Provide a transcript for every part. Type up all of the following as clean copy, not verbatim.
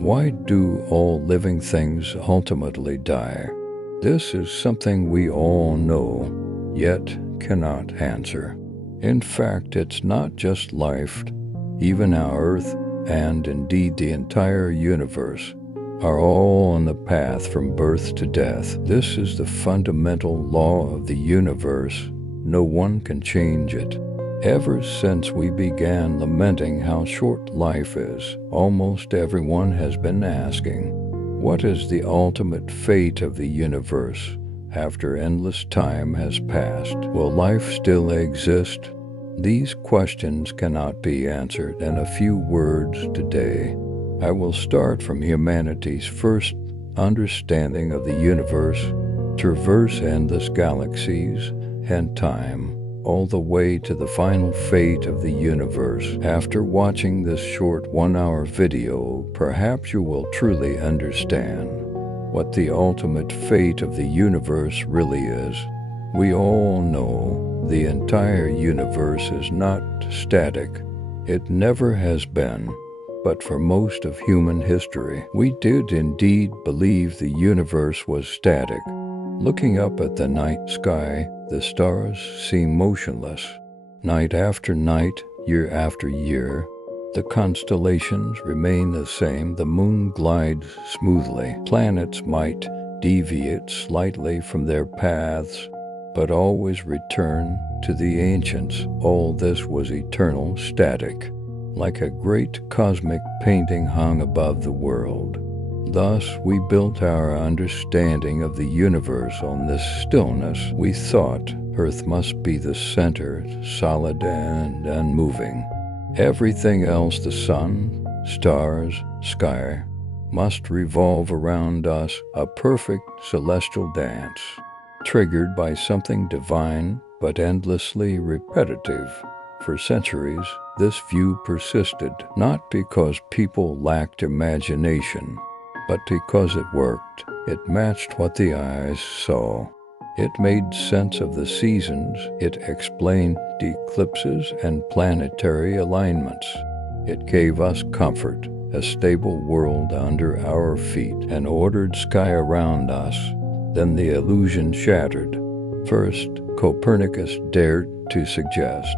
Why do all living things ultimately die? This is something we all know, yet cannot answer. In fact, it's not just life. Even our Earth, and indeed the entire universe, are all on the path from birth to death. This is the fundamental law of the universe. No one can change it. Ever since we began lamenting how short life is, almost everyone has been asking, what is the ultimate fate of the universe after endless time has passed? Will life still exist? These questions cannot be answered in a few words today. I will start from humanity's first understanding of the universe, traverse endless galaxies and time, all the way to the final fate of the universe. After watching this short 1-hour video, perhaps you will truly understand what the ultimate fate of the universe really is. We all know the entire universe is not static. It never has been. But for most of human history, we did indeed believe the universe was static. Looking up at the night sky, the stars seem motionless. Night after night, year after year, the constellations remain the same. The moon glides smoothly. Planets might deviate slightly from their paths, but always return to the ancients. All this was eternal, static, like a great cosmic painting hung above the world. Thus, we built our understanding of the universe on this stillness. We thought Earth must be the center, solid and unmoving. Everything else, the sun, stars, sky, must revolve around us, a perfect celestial dance, triggered by something divine but endlessly repetitive. For centuries, this view persisted, not because people lacked imagination, but because it worked. It matched what the eyes saw. It made sense of the seasons. It explained eclipses and planetary alignments. It gave us comfort, a stable world under our feet, an ordered sky around us. Then the illusion shattered. First, Copernicus dared to suggest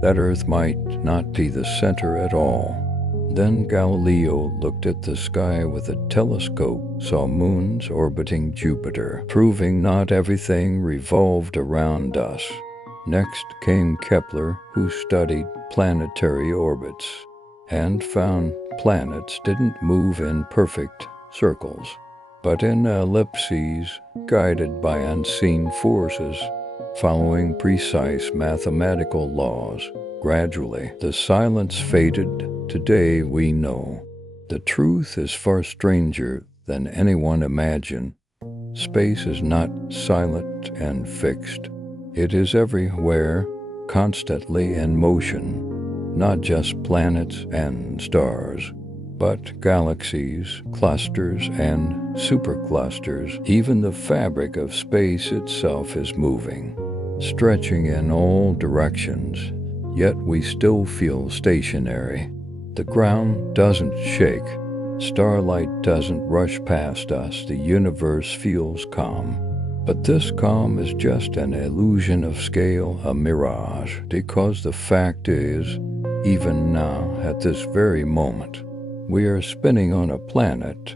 that Earth might not be the center at all. Then Galileo looked at the sky with a telescope, saw moons orbiting Jupiter, proving not everything revolved around us. Next came Kepler, who studied planetary orbits and found planets didn't move in perfect circles, but in ellipses guided by unseen forces, following precise mathematical laws. Gradually, the silence faded. Today we know the truth is far stranger than anyone imagined. Space is not silent and fixed. It is everywhere, constantly in motion, not just planets and stars, but galaxies, clusters, and superclusters. Even the fabric of space itself is moving, stretching in all directions, yet we still feel stationary. The ground doesn't shake. Starlight doesn't rush past us. The universe feels calm. But this calm is just an illusion of scale, a mirage, because the fact is, even now, at this very moment, we are spinning on a planet,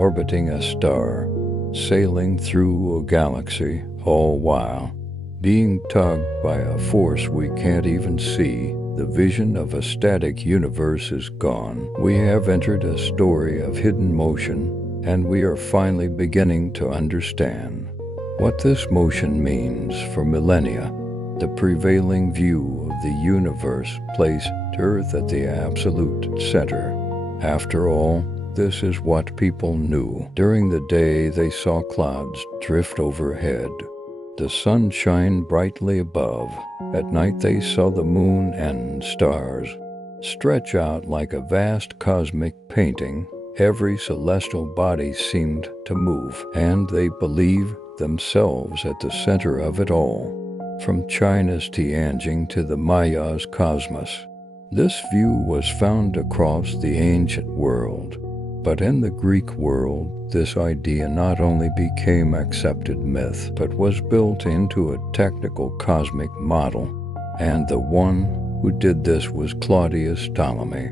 orbiting a star, sailing through a galaxy, all while being tugged by a force we can't even see. The vision of a static universe is gone. We have entered a story of hidden motion, and we are finally beginning to understand what this motion means. For millennia, the prevailing view of the universe placed Earth at the absolute center. After all, this is what people knew. During the day, they saw clouds drift overhead, the sun shine brightly above. At night, they saw the moon and stars stretch out like a vast cosmic painting. Every celestial body seemed to move, and they believed themselves at the center of it all. From China's Tianjin to the Maya's cosmos, this view was found across the ancient world. But in the Greek world, this idea not only became accepted myth, but was built into a technical cosmic model, and the one who did this was Claudius Ptolemy.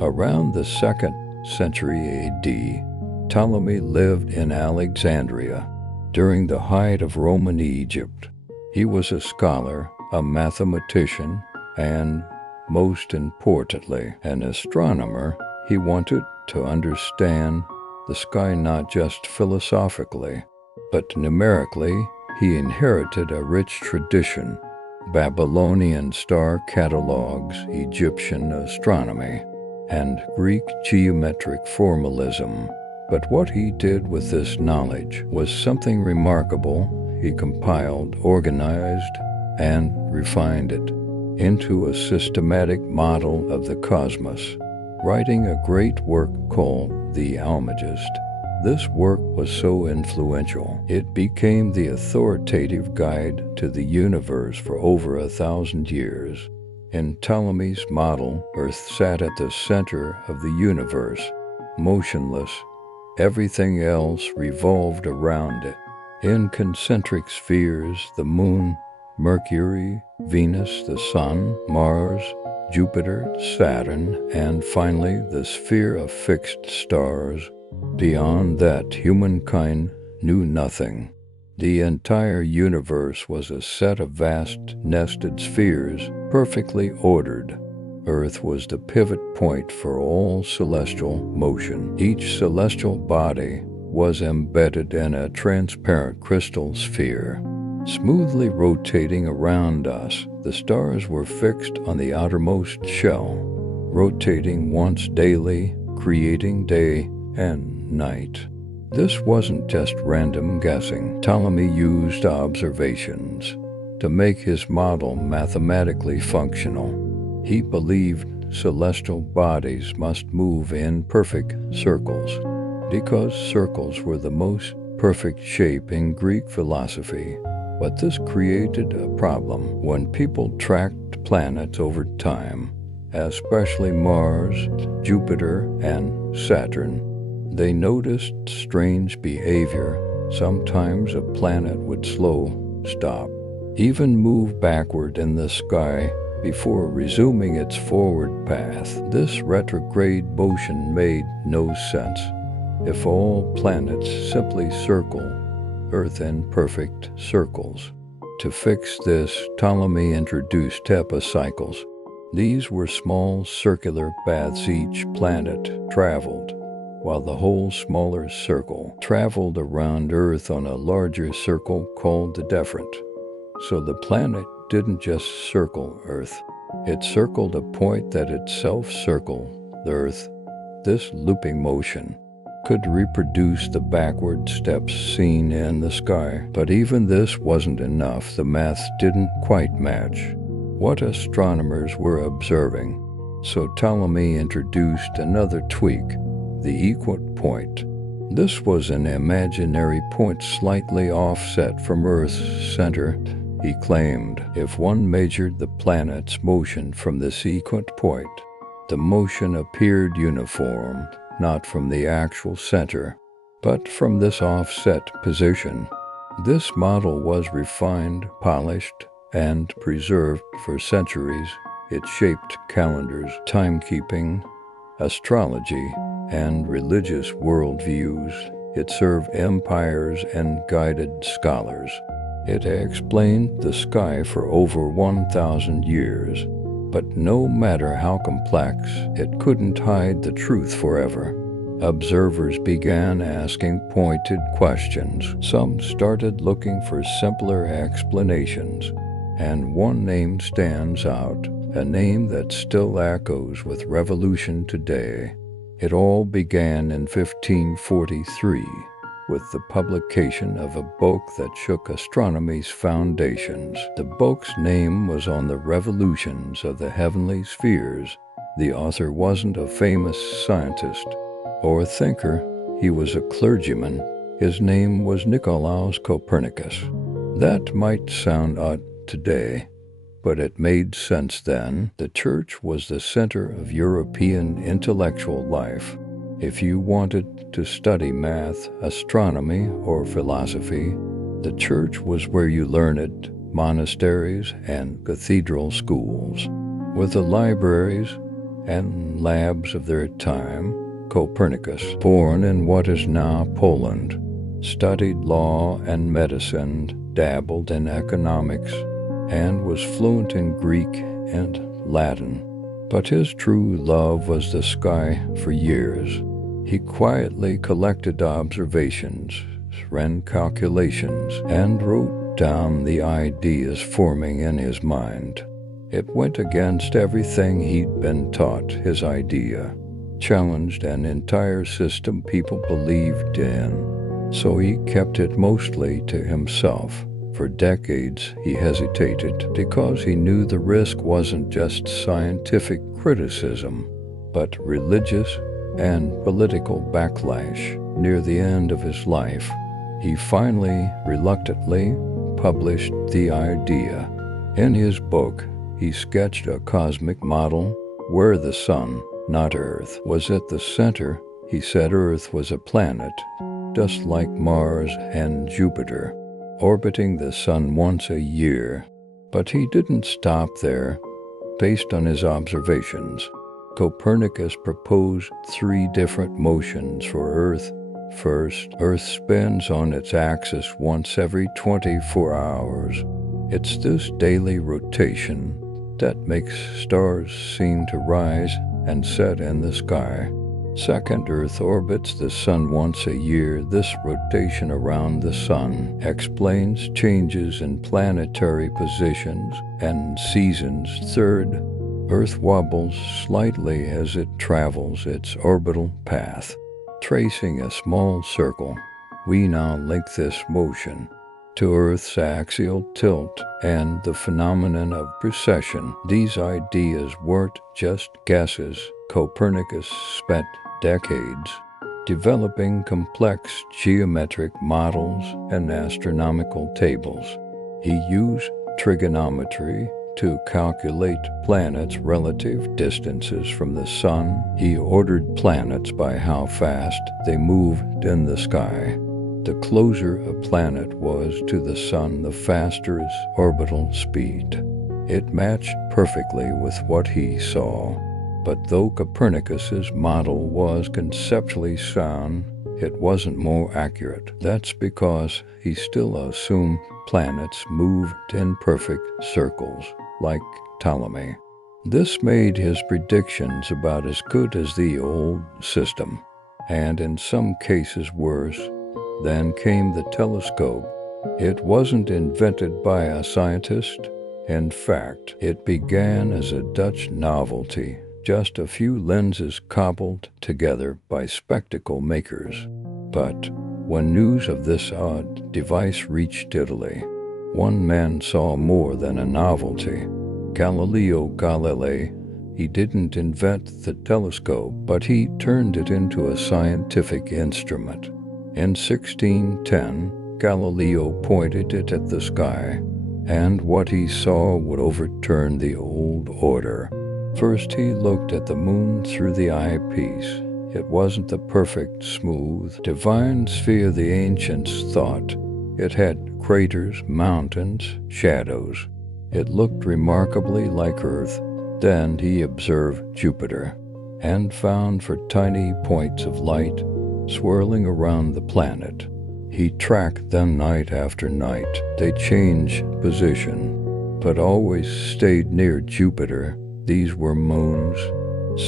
Around the 2nd century AD, Ptolemy lived in Alexandria during the height of Roman Egypt. He was a scholar, a mathematician, and, most importantly, an astronomer. He wanted to understand the sky not just philosophically, but numerically. He inherited a rich tradition: Babylonian star catalogs, Egyptian astronomy, and Greek geometric formalism. But what he did with this knowledge was something remarkable. He compiled, organized, and refined it into a systematic model of the cosmos, writing a great work called the Almagest. This work was so influential, it became the authoritative guide to the universe for over 1,000 years. In Ptolemy's model, Earth sat at the center of the universe, motionless. Everything else revolved around it. In concentric spheres, the Moon, Mercury, Venus, the Sun, Mars, Jupiter, Saturn, and finally the sphere of fixed stars. Beyond that, humankind knew nothing. The entire universe was a set of vast, nested spheres, perfectly ordered. Earth was the pivot point for all celestial motion. Each celestial body was embedded in a transparent crystal sphere, smoothly rotating around us. The stars were fixed on the outermost shell, rotating once daily, creating day and night. This wasn't just random guessing. Ptolemy used observations to make his model mathematically functional. He believed celestial bodies must move in perfect circles, because circles were the most perfect shape in Greek philosophy. But this created a problem. When people tracked planets over time, especially Mars, Jupiter, and Saturn, they noticed strange behavior. Sometimes a planet would stop, even move backward in the sky before resuming its forward path. This retrograde motion made no sense. If all planets simply circle Earth in perfect circles. To fix this, Ptolemy introduced epicycles. These were small circular paths each planet traveled, while the whole smaller circle traveled around Earth on a larger circle called the deferent. So the planet didn't just circle Earth, it circled a point that itself circled the Earth. This looping motion could reproduce the backward steps seen in the sky. But even this wasn't enough. The math didn't quite match what astronomers were observing. So Ptolemy introduced another tweak: the equant. This was an imaginary point slightly offset from Earth's center. He claimed if one measured the planet's motion from this equant point, the motion appeared uniform, not from the actual center, but from this offset position. This model was refined, polished, and preserved for centuries. It shaped calendars, timekeeping, astrology, and religious worldviews. It served empires and guided scholars. It explained the sky for over 1,000 years. But no matter how complex, it couldn't hide the truth forever. Observers began asking pointed questions. Some started looking for simpler explanations. And one name stands out, a name that still echoes with revolution today. It all began in 1543 with the publication of a book that shook astronomy's foundations. The book's name was On the Revolutions of the Heavenly Spheres. The author wasn't a famous scientist or thinker. He was a clergyman. His name was Nicolaus Copernicus. That might sound odd today, but it made sense then. The church was the center of European intellectual life. If you wanted to study math, astronomy, or philosophy, the church was where you learned it. Monasteries and cathedral schools were the libraries and labs of their time. Copernicus, born in what is now Poland, studied law and medicine, dabbled in economics, and was fluent in Greek and Latin. But his true love was the sky. For years, he quietly collected observations, ran calculations, and wrote down the ideas forming in his mind. It went against everything he'd been taught. His idea challenged an entire system people believed in, so he kept it mostly to himself. For decades, he hesitated because he knew the risk wasn't just scientific criticism, but religious and political backlash. Near the end of his life, he finally, reluctantly, published the idea. In his book, he sketched a cosmic model where the sun, not Earth, was at the center. He said Earth was a planet, just like Mars and Jupiter, orbiting the sun once a year. But he didn't stop there. Based on his observations, Copernicus proposed 3 different motions for Earth. First, Earth spins on its axis once every 24 hours. It's this daily rotation that makes stars seem to rise and set in the sky. Second, Earth orbits the sun once a year. This rotation around the sun explains changes in planetary positions and seasons. Third, Earth wobbles slightly as it travels its orbital path, tracing a small circle. We now link this motion to Earth's axial tilt and the phenomenon of precession. These ideas weren't just guesses. Copernicus spent decades developing complex geometric models and astronomical tables. He used trigonometry to calculate planets' relative distances from the sun. He ordered planets by how fast they moved in the sky. The closer a planet was to the sun, the faster its orbital speed. It matched perfectly with what he saw. But though Copernicus's model was conceptually sound, it wasn't more accurate. That's because he still assumed planets moved in perfect circles, like Ptolemy. This made his predictions about as good as the old system, and in some cases worse. Then came the telescope. It wasn't invented by a scientist. In fact, it began as a Dutch novelty, just a few lenses cobbled together by spectacle makers. But when news of this odd device reached Italy, one man saw more than a novelty. Galileo Galilei. He didn't invent the telescope, but he turned it into a scientific instrument. In 1610, Galileo pointed it at the sky, and what he saw would overturn the old order. First, he looked at the moon through the eyepiece. It wasn't the perfect, smooth, divine sphere the ancients thought. It had craters, mountains, shadows. It looked remarkably like Earth. Then he observed Jupiter and found for tiny points of light swirling around the planet. He tracked them night after night. They changed position, but always stayed near Jupiter. These were moons,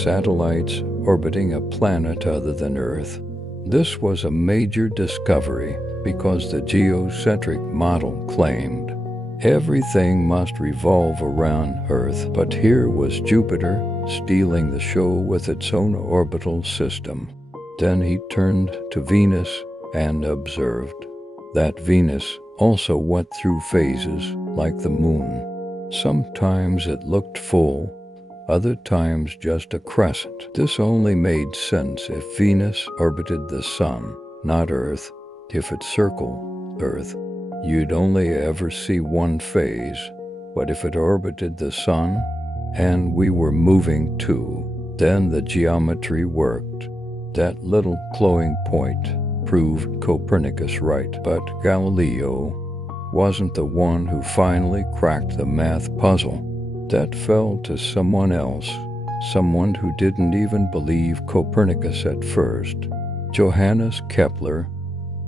satellites orbiting a planet other than Earth. This was a major discovery because the geocentric model claimed everything must revolve around Earth, but here was Jupiter stealing the show with its own orbital system. Then he turned to Venus and observed that Venus also went through phases like the moon. Sometimes it looked full, other times just a crescent. This only made sense if Venus orbited the sun, not Earth. If it circled Earth, you'd only ever see one phase. But if it orbited the sun, and we were moving too, then the geometry worked. That little glowing point proved Copernicus right, but Galileo wasn't the one who finally cracked the math puzzle. That fell to someone else, someone who didn't even believe Copernicus at first. Johannes Kepler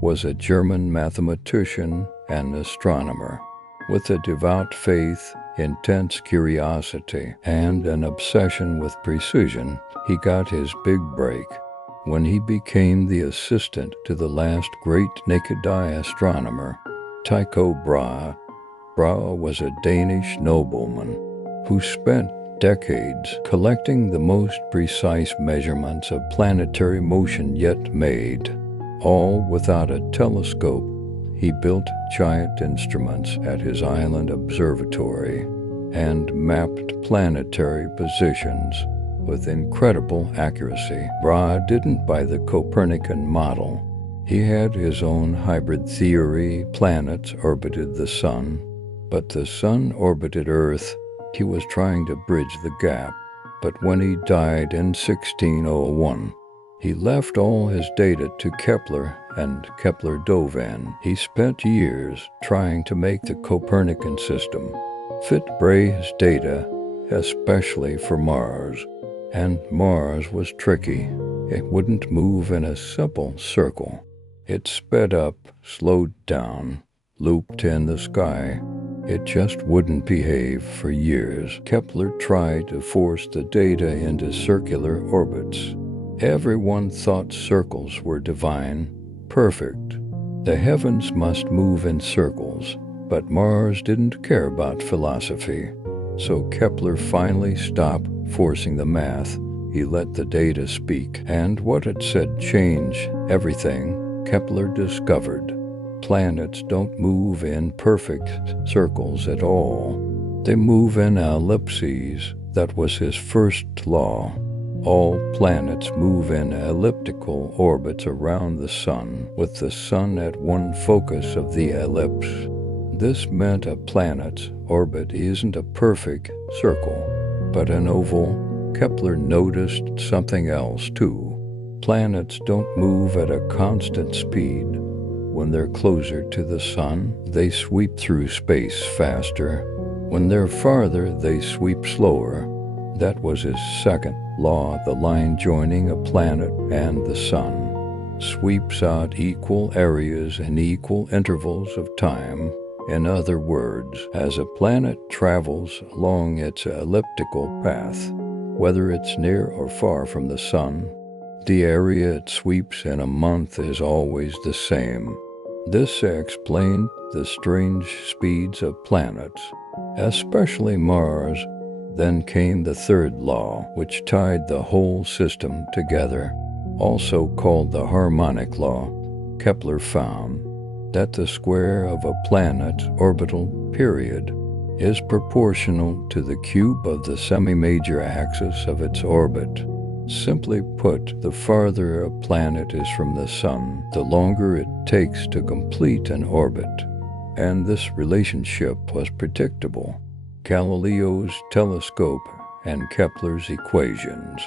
was a German mathematician and astronomer. With a devout faith, intense curiosity, and an obsession with precision, he got his big break when he became the assistant to the last great naked-eye astronomer, Tycho Brahe. Brahe was a Danish nobleman who spent decades collecting the most precise measurements of planetary motion yet made. All without a telescope, he built giant instruments at his island observatory and mapped planetary positions with incredible accuracy. Brahe didn't buy the Copernican model. He had his own hybrid theory. Planets orbited the sun, but the sun orbited Earth. He was trying to bridge the gap. But when he died in 1601, he left all his data to Kepler, and Kepler dove in. He spent years trying to make the Copernican system fit Brahe's data, especially for Mars. And Mars was tricky. It wouldn't move in a simple circle. It sped up, slowed down, looped in the sky. It just wouldn't behave for years. Kepler tried to force the data into circular orbits. Everyone thought circles were divine, perfect. The heavens must move in circles, but Mars didn't care about philosophy. So Kepler finally stopped forcing the math. He let the data speak, and what it said changed everything. Kepler discovered planets don't move in perfect circles at all. They move in ellipses. That was his first law. All planets move in elliptical orbits around the sun, with the sun at one focus of the ellipse. This meant a planet's orbit isn't a perfect circle, but an oval. Kepler noticed something else too. Planets don't move at a constant speed. When they're closer to the sun, they sweep through space faster. When they're farther, they sweep slower. That was his second law. The line joining a planet and the sun sweeps out equal areas in equal intervals of time. In other words, as a planet travels along its elliptical path, whether it's near or far from the sun, the area it sweeps in a month is always the same. This explained the strange speeds of planets, especially Mars. Then came the third law, which tied the whole system together, also called the harmonic law. Kepler found that the square of a planet's orbital period is proportional to the cube of the semi-major axis of its orbit. Simply put, the farther a planet is from the sun, the longer it takes to complete an orbit. And this relationship was predictable. Galileo's telescope and Kepler's equations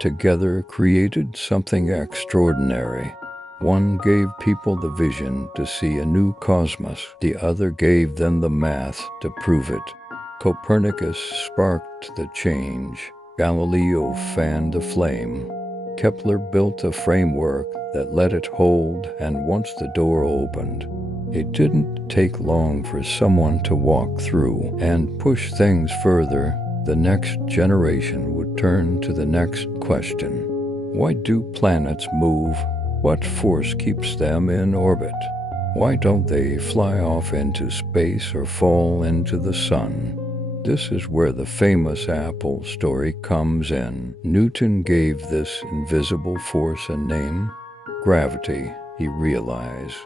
together created something extraordinary. One gave people the vision to see a new cosmos. The other gave them the math to prove it. Copernicus sparked the change. Galileo fanned the flame. Kepler built a framework that let it hold, and once the door opened, it didn't take long for someone to walk through and push things further. The next generation would turn to the next question. Why do planets move? What force keeps them in orbit? Why don't they fly off into space or fall into the sun? This is where the famous apple story comes in. Newton gave this invisible force a name, gravity. He realized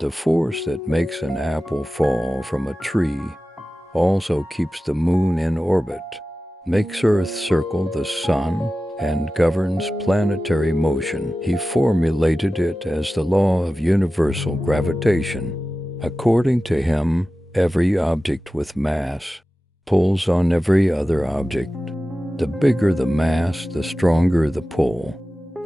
the force that makes an apple fall from a tree also keeps the moon in orbit, makes Earth circle the sun, and governs planetary motion. He formulated it as the law of universal gravitation. According to him, every object with mass pulls on every other object. The bigger the mass, the stronger the pull.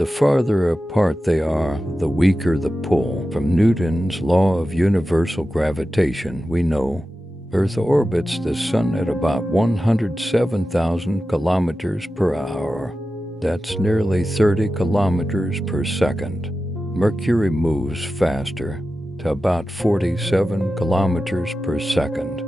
The farther apart they are, the weaker the pull. From Newton's law of universal gravitation, we know Earth orbits the Sun at about 107,000 kilometers per hour. That's nearly 30 kilometers per second. Mercury moves faster, to about 47 kilometers per second,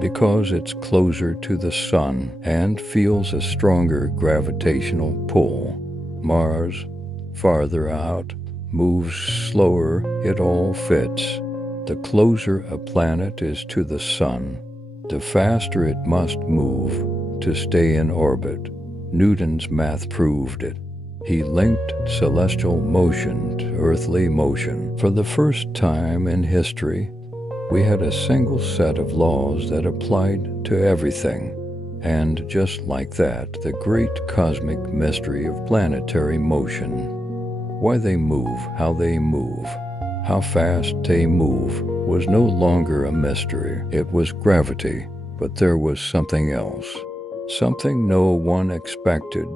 because it's closer to the Sun and feels a stronger gravitational pull. Mars, farther out, moves slower. It all fits. The closer a planet is to the Sun, the faster it must move to stay in orbit. Newton's math proved it. He linked celestial motion to earthly motion. For the first time in history, we had a single set of laws that applied to everything. And just like that, the great cosmic mystery of planetary motion. Why they move, how they move, how fast they move, was no longer a mystery. It was gravity, but there was something else. Something no one expected,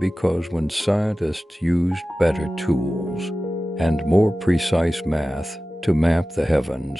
because when scientists used better tools and more precise math to map the heavens,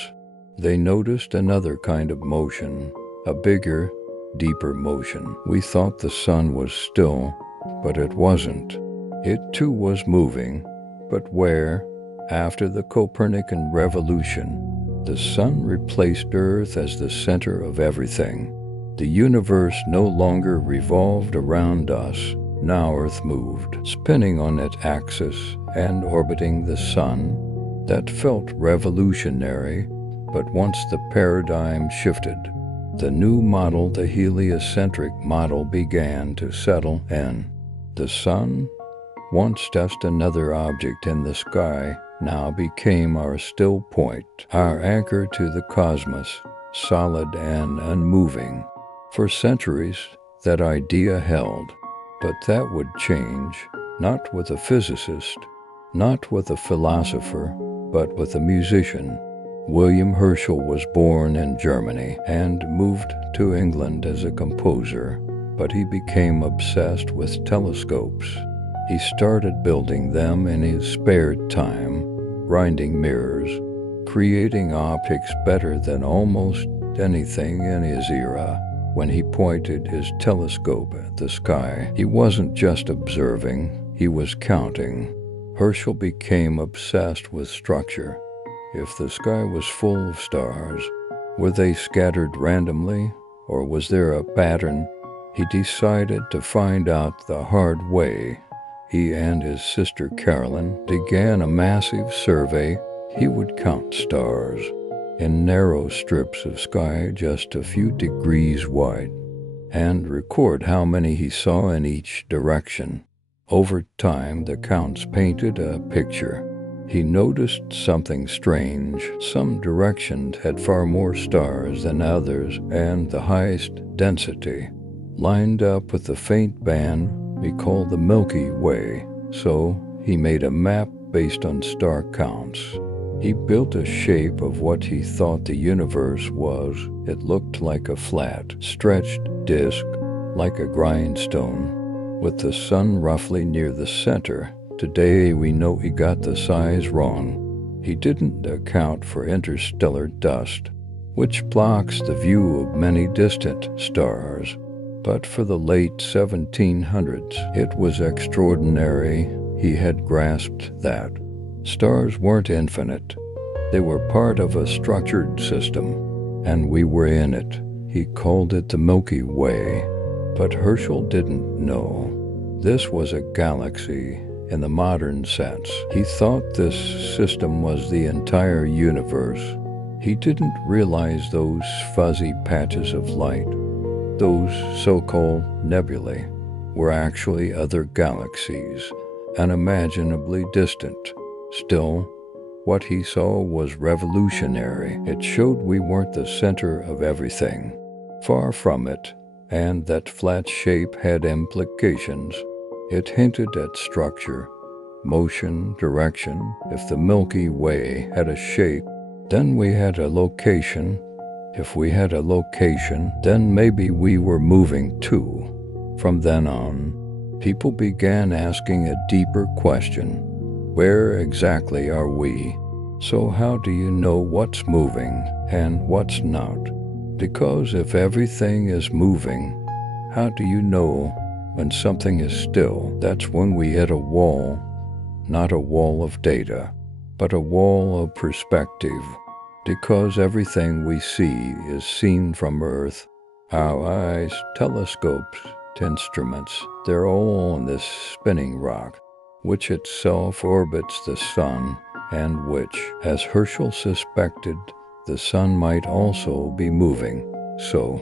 they noticed another kind of motion, a bigger, deeper motion. We thought the Sun was still, but it wasn't. It too was moving, but where? After the Copernican revolution, the Sun replaced Earth as the center of everything. The universe no longer revolved around us. Now Earth moved, spinning on its axis and orbiting the Sun. That felt revolutionary, but once the paradigm shifted, the new model, the heliocentric model, began to settle in. The Sun, once just another object in the sky, now became our still point, our anchor to the cosmos, solid and unmoving. For centuries, that idea held. But that would change, not with a physicist, not with a philosopher, but with a musician. William Herschel was born in Germany and moved to England as a composer, but he became obsessed with telescopes. He started building them in his spare time, grinding mirrors, creating optics better than almost anything in his era. When he pointed his telescope at the sky, he wasn't just observing, he was counting. Herschel became obsessed with structure. If the sky was full of stars, were they scattered randomly, or was there a pattern? He decided to find out the hard way. He and his sister Carolyn began a massive survey. He would count stars in narrow strips of sky just a few degrees wide, and record how many he saw in each direction. Over time, the counts painted a picture. He noticed something strange. Some directions had far more stars than others, and the highest density lined up with the faint band we call the Milky Way. So he made a map based on star counts. He built a shape of what he thought the universe was. It looked like a flat, stretched disk, like a grindstone, with the Sun roughly near the center. Today we know he got the size wrong. He didn't account for interstellar dust, which blocks the view of many distant stars. But for the late 1700s, it was extraordinary. He had grasped that stars weren't infinite. They were part of a structured system, and we were in it. He called it the Milky Way. But Herschel didn't know. This was a galaxy in the modern sense. He thought this system was the entire universe. He didn't realize those fuzzy patches of light, those so-called nebulae, were actually other galaxies, unimaginably distant. Still, what he saw was revolutionary. It showed we weren't the center of everything. Far from it, and that flat shape had implications. It hinted at structure, motion, direction. If the Milky Way had a shape, then we had a location. If we had a location, then maybe we were moving too. From then on, people began asking a deeper question. Where exactly are we? So how do you know what's moving and what's not? Because if everything is moving, how do you know when something is still? That's when we hit a wall, not a wall of data, but a wall of perspective. Because everything we see is seen from Earth. Our eyes, telescopes, instruments, they're all on this spinning rock, which itself orbits the sun, and which, as Herschel suspected, the sun might also be moving. So,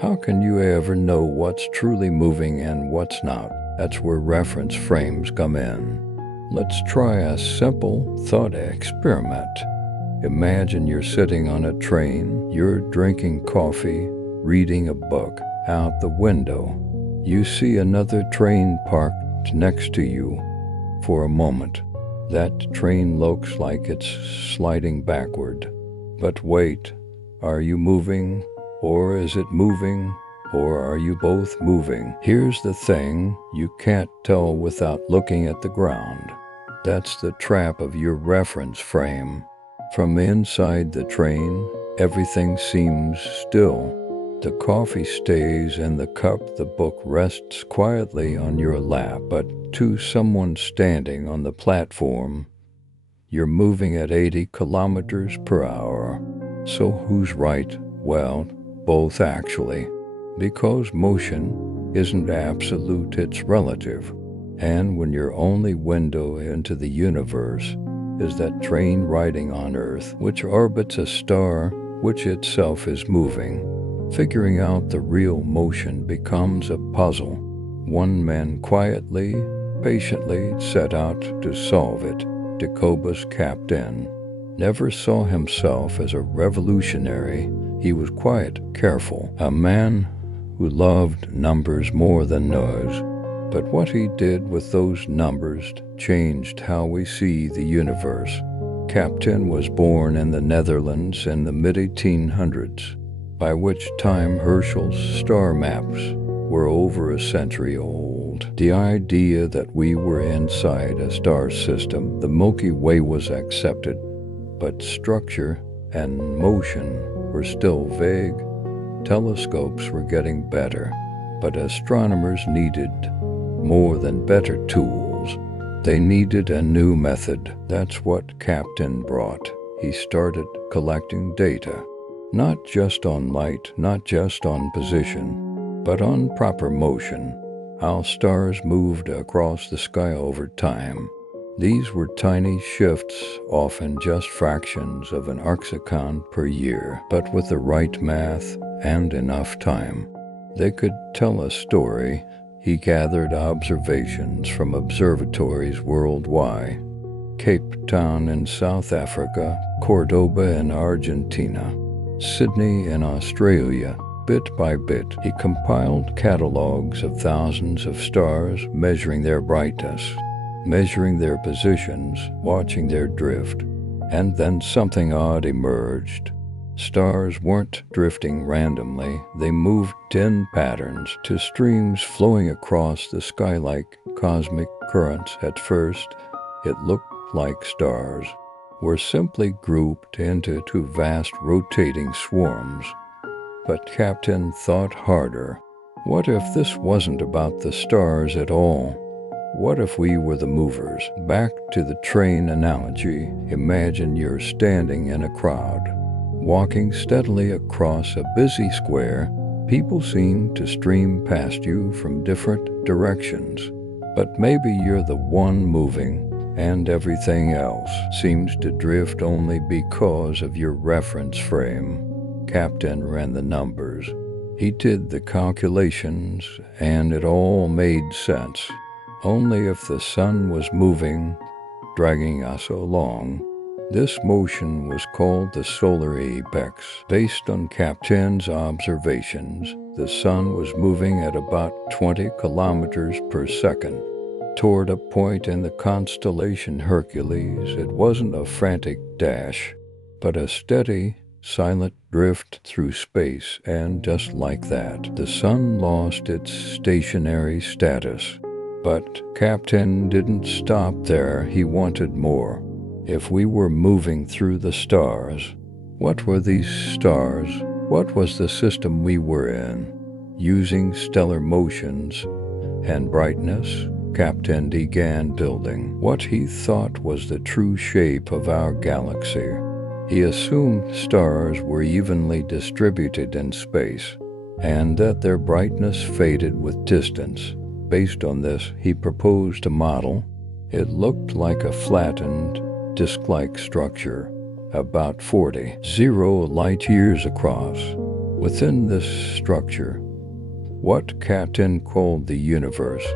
how can you ever know what's truly moving and what's not? That's where reference frames come in. Let's try a simple thought experiment. Imagine you're sitting on a train, you're drinking coffee, reading a book. Out the window, you see another train parked next to you. For a moment, that train looks like it's sliding backward. But wait, are you moving? Or is it moving? Or are you both moving? Here's the thing, you can't tell without looking at the ground. That's the trap of your reference frame. From inside the train, everything seems still. The coffee stays in the cup, the book rests quietly on your lap, but to someone standing on the platform, you're moving at 80 kilometers per hour. So who's right? Well, both actually. Because motion isn't absolute, it's relative. And when your only window into the universe is that train riding on Earth, which orbits a star which itself is moving, figuring out the real motion becomes a puzzle. One man quietly, patiently set out to solve it. Jacobus Captain never saw himself as a revolutionary. He was quiet, careful, a man who loved numbers more than noise. But what he did with those numbers changed how we see the universe. Captain was born in the Netherlands in the mid-1800s, by which time Herschel's star maps were over a century old. The idea that we were inside a star system, the Milky Way, was accepted, but structure and motion were still vague. Telescopes were getting better, but astronomers needed more than better tools. They needed a new method. That's what Captain brought. He started collecting data, not just on light, not just on position, but on proper motion, how stars moved across the sky over time. These were tiny shifts, often just fractions of an arcsecond per year, but with the right math and enough time, they could tell a story. He gathered observations from observatories worldwide: Cape Town in South Africa, Cordoba in Argentina, Sydney in Australia. Bit by bit, he compiled catalogs of thousands of stars, measuring their brightness, measuring their positions, watching their drift. And then something odd emerged. Stars weren't drifting randomly. They moved in patterns to streams flowing across the sky like cosmic currents. At first, it looked like stars were simply grouped into two vast rotating swarms. But Captain thought harder. What if this wasn't about the stars at all? What if we were the movers? Back to the train analogy. Imagine you're standing in a crowd, walking steadily across a busy square. People seem to stream past you from different directions, but maybe you're the one moving, and everything else seems to drift only because of your reference frame. Captain ran the numbers. He did the calculations, and it all made sense. Only if the sun was moving, dragging us along. This motion was called the solar apex. Based on Captain's observations, the sun was moving at about 20 kilometers per second toward a point in the constellation Hercules. It wasn't a frantic dash, but a steady, silent drift through space, and just like that, the sun lost its stationary status. But Captain didn't stop there. He wanted more. If we were moving through the stars, what were these stars? What was the system we were in? Using stellar motions and brightness, Captain began building what he thought was the true shape of our galaxy. He assumed stars were evenly distributed in space, and that their brightness faded with distance. Based on this, he proposed a model. It looked like a flattened, disk-like structure, about 40 light-years across. Within this structure, what Captain called the universe,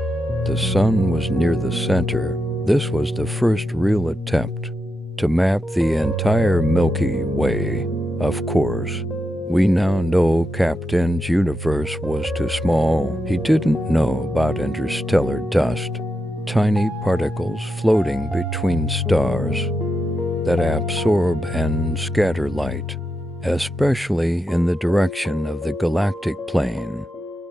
the sun was near the center. This was the first real attempt to map the entire Milky Way. Of course, we now know Captain's universe was too small. He didn't know about interstellar dust, tiny particles floating between stars that absorb and scatter light, especially in the direction of the galactic plane.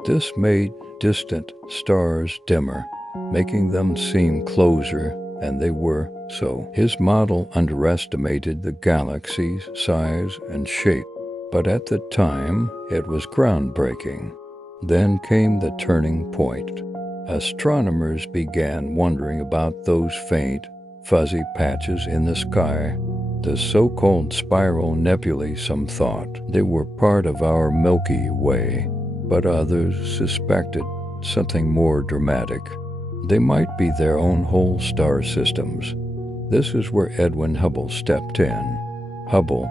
This made distant stars dimmer, making them seem closer than they were. So his model underestimated the galaxy's size and shape, but at the time it was groundbreaking. Then came the turning point. Astronomers began wondering about those faint, fuzzy patches in the sky, the so-called spiral nebulae. Some thought they were part of our Milky Way, but others suspected something more dramatic. They might be their own whole star systems. This is where Edwin Hubble stepped in. Hubble,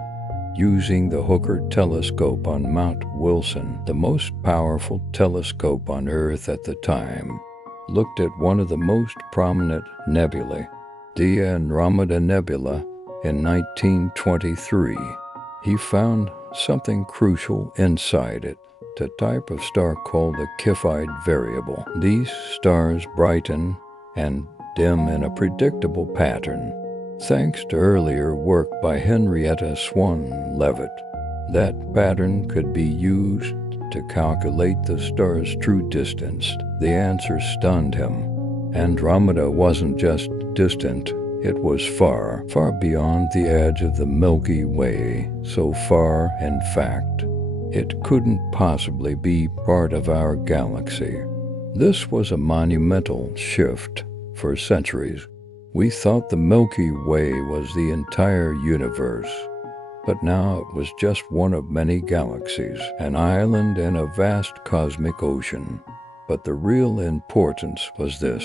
using the Hooker telescope on Mount Wilson, the most powerful telescope on Earth at the time, looked at one of the most prominent nebulae, the Andromeda Nebula, in 1923. He found something crucial inside it, a type of star called the Cepheid variable. These stars brighten and dim in a predictable pattern. Thanks to earlier work by Henrietta Swan Leavitt, that pattern could be used to calculate the star's true distance. The answer stunned him. Andromeda wasn't just distant, it was far, far beyond the edge of the Milky Way, so far, in fact, it couldn't possibly be part of our galaxy. This was a monumental shift. For centuries, we thought the Milky Way was the entire universe, but now it was just one of many galaxies, an island in a vast cosmic ocean. But the real importance was this.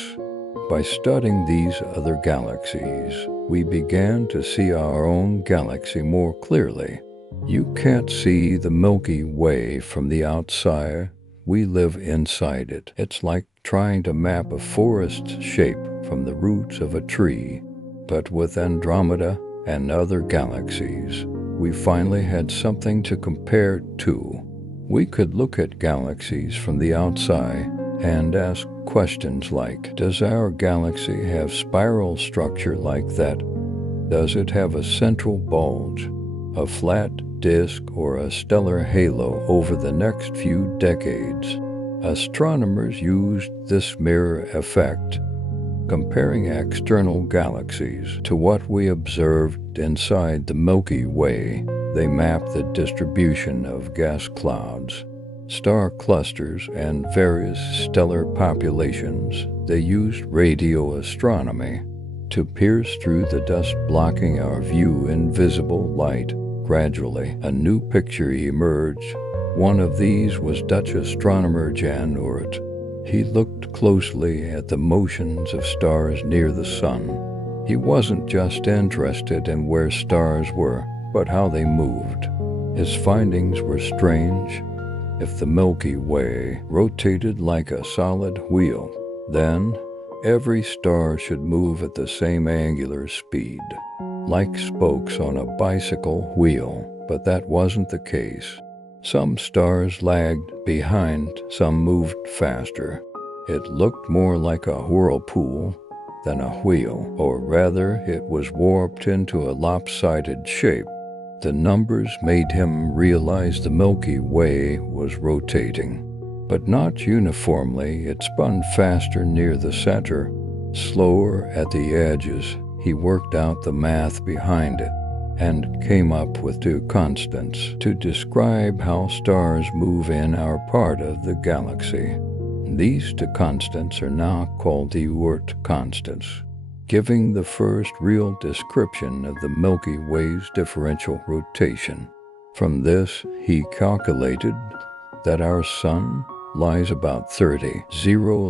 By studying these other galaxies, we began to see our own galaxy more clearly. You can't see the Milky Way from the outside. We live inside it. It's like trying to map a forest shape from the roots of a tree. But with Andromeda and other galaxies, we finally had something to compare to. We could look at galaxies from the outside and ask questions like, does our galaxy have spiral structure like that? Does it have a central bulge, a flat disk, or a stellar halo over the next few decades? Astronomers used this mirror effect, comparing external galaxies to what we observed inside the Milky Way. They mapped the distribution of gas clouds, star clusters, and various stellar populations. They used radio astronomy to pierce through the dust blocking our view in visible light. Gradually, a new picture emerged. One of these was Dutch astronomer Jan Oort. He looked closely at the motions of stars near the sun. He wasn't just interested in where stars were, but how they moved. His findings were strange. If the Milky Way rotated like a solid wheel, then every star should move at the same angular speed, like spokes on a bicycle wheel. But that wasn't the case. Some stars lagged behind, some moved faster. It looked more like a whirlpool than a wheel, or rather, it was warped into a lopsided shape. The numbers made him realize the Milky Way was rotating. but not uniformly. It spun faster near the center, slower at the edges. He worked out the math behind it and came up with two constants to describe how stars move in our part of the galaxy. These two constants are now called the Oort constants, giving the first real description of the Milky Way's differential rotation. From this, he calculated that our Sun lies about 30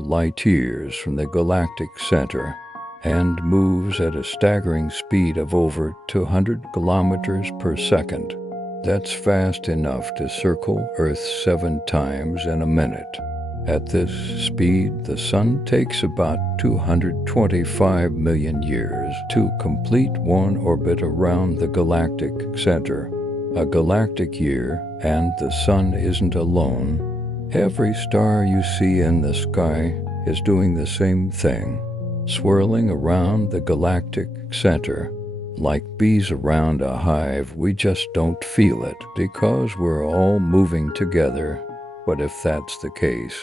light years from the galactic center and moves at a staggering speed of over 200 kilometers per second. That's fast enough to circle Earth 7 times in a minute. At this speed, the Sun takes about 225 million years to complete one orbit around the galactic center. A galactic year, and the Sun isn't alone. Every star you see in the sky is doing the same thing, swirling around the galactic center. Like bees around a hive, we just don't feel it because we're all moving together. But if that's the case,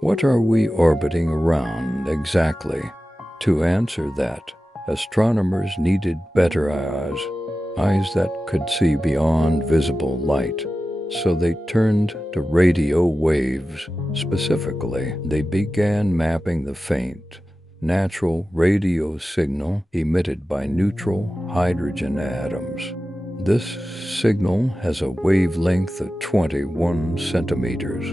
what are we orbiting around exactly? To answer that, astronomers needed better eyes that could see beyond visible light. So they turned to radio waves. Specifically, they began mapping the faint, natural radio signal emitted by neutral hydrogen atoms. This signal has a wavelength of 21 centimeters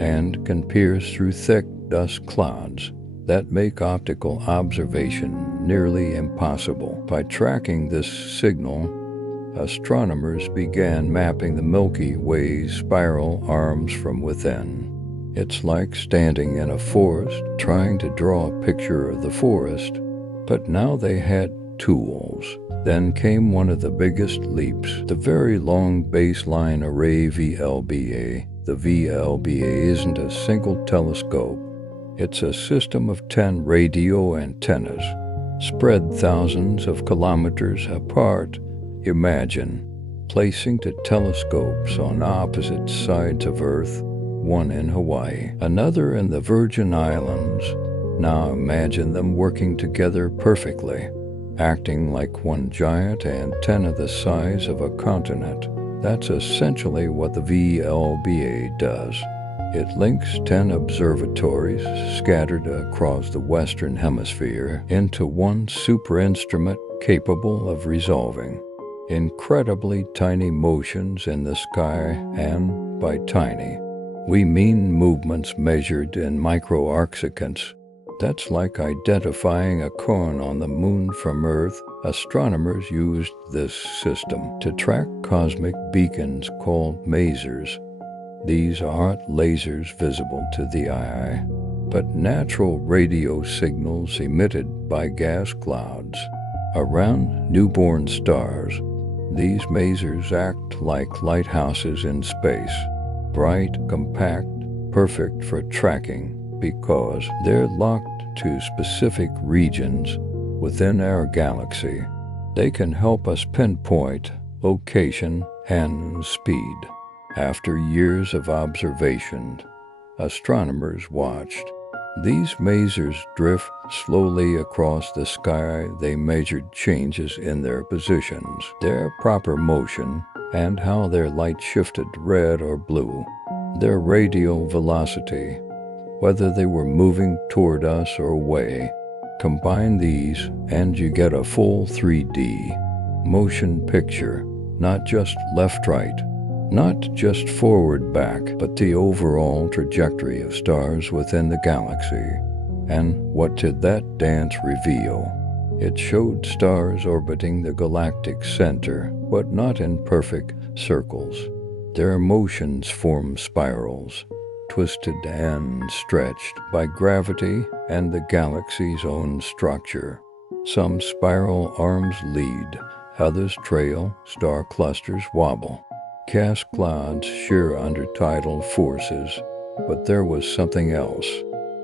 and can pierce through thick dust clouds that make optical observation nearly impossible. By tracking this signal, astronomers began mapping the Milky Way's spiral arms from within. It's like standing in a forest trying to draw a picture of the forest, but now they had tools. Then came one of the biggest leaps, the Very Long Baseline Array VLBA. The VLBA isn't a single telescope. It's a system of 10 radio antennas, spread thousands of kilometers apart. Imagine placing two telescopes on opposite sides of Earth, one in Hawaii, another in the Virgin Islands. Now imagine them working together perfectly, acting like one giant antenna the size of a continent. That's essentially what the VLBA does. It links 10 observatories scattered across the Western Hemisphere into one super instrument capable of resolving incredibly tiny motions in the sky, and by tiny, we mean movements measured in microarcseconds. That's like identifying a cone on the moon from Earth. Astronomers used this system to track cosmic beacons called masers. These aren't lasers visible to the eye, but natural radio signals emitted by gas clouds around newborn stars. These masers act like lighthouses in space, bright, compact, perfect for tracking because they're locked to specific regions within our galaxy. They can help us pinpoint location and speed. After years of observation, astronomers watched these masers drift slowly across the sky. They measured changes in their positions, their proper motion, and how their light shifted red or blue, their radial velocity, whether they were moving toward us or away. Combine these and you get a full 3D motion picture, not just left-right, not just forward-back, but the overall trajectory of stars within the galaxy. And what did that dance reveal? It showed stars orbiting the galactic center, but not in perfect circles. Their motions form spirals, twisted and stretched by gravity and the galaxy's own structure. Some spiral arms lead, others trail, star clusters wobble. Gas clouds shear under tidal forces, but there was something else.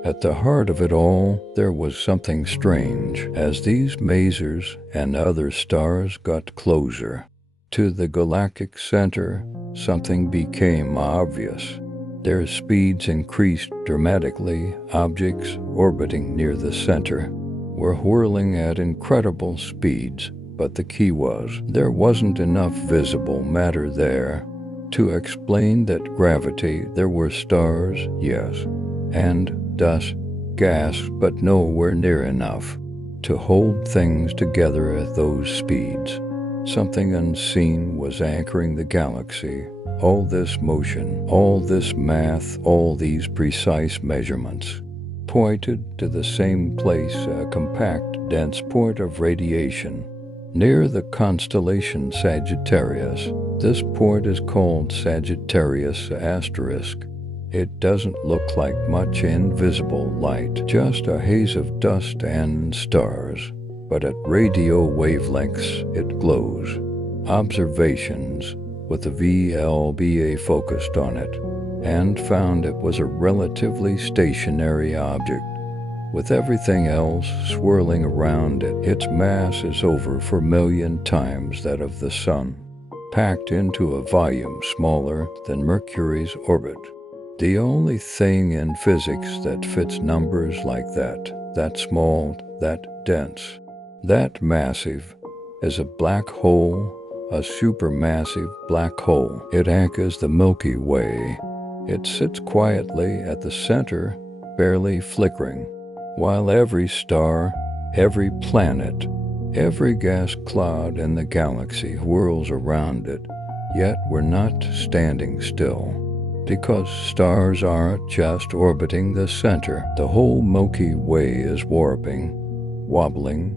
At the heart of it all, there was something strange. As these masers and other stars got closer to the galactic center, something became obvious. Their speeds increased dramatically. Objects orbiting near the center were whirling at incredible speeds, but the key was there wasn't enough visible matter there to explain that gravity. There were stars, yes, and dust, gas, but nowhere near enough to hold things together at those speeds. Something unseen was anchoring the galaxy. All this motion, all this math, all these precise measurements pointed to the same place, a compact, dense point of radiation near the constellation Sagittarius. This point is called Sagittarius asterisk. It doesn't look like much invisible light, just a haze of dust and stars, but at radio wavelengths it glows. Observations with the VLBA focused on it and found it was a relatively stationary object, with everything else swirling around it. Its mass is over 4 million times that of the Sun, packed into a volume smaller than Mercury's orbit. The only thing in physics that fits numbers like that small, that dense, that massive, is a black hole, a supermassive black hole. It anchors the Milky Way. It sits quietly at the center, barely flickering, while every star, every planet, every gas cloud in the galaxy whirls around it. Yet we're not standing still, because stars aren't just orbiting the center. The whole Milky Way is warping, wobbling,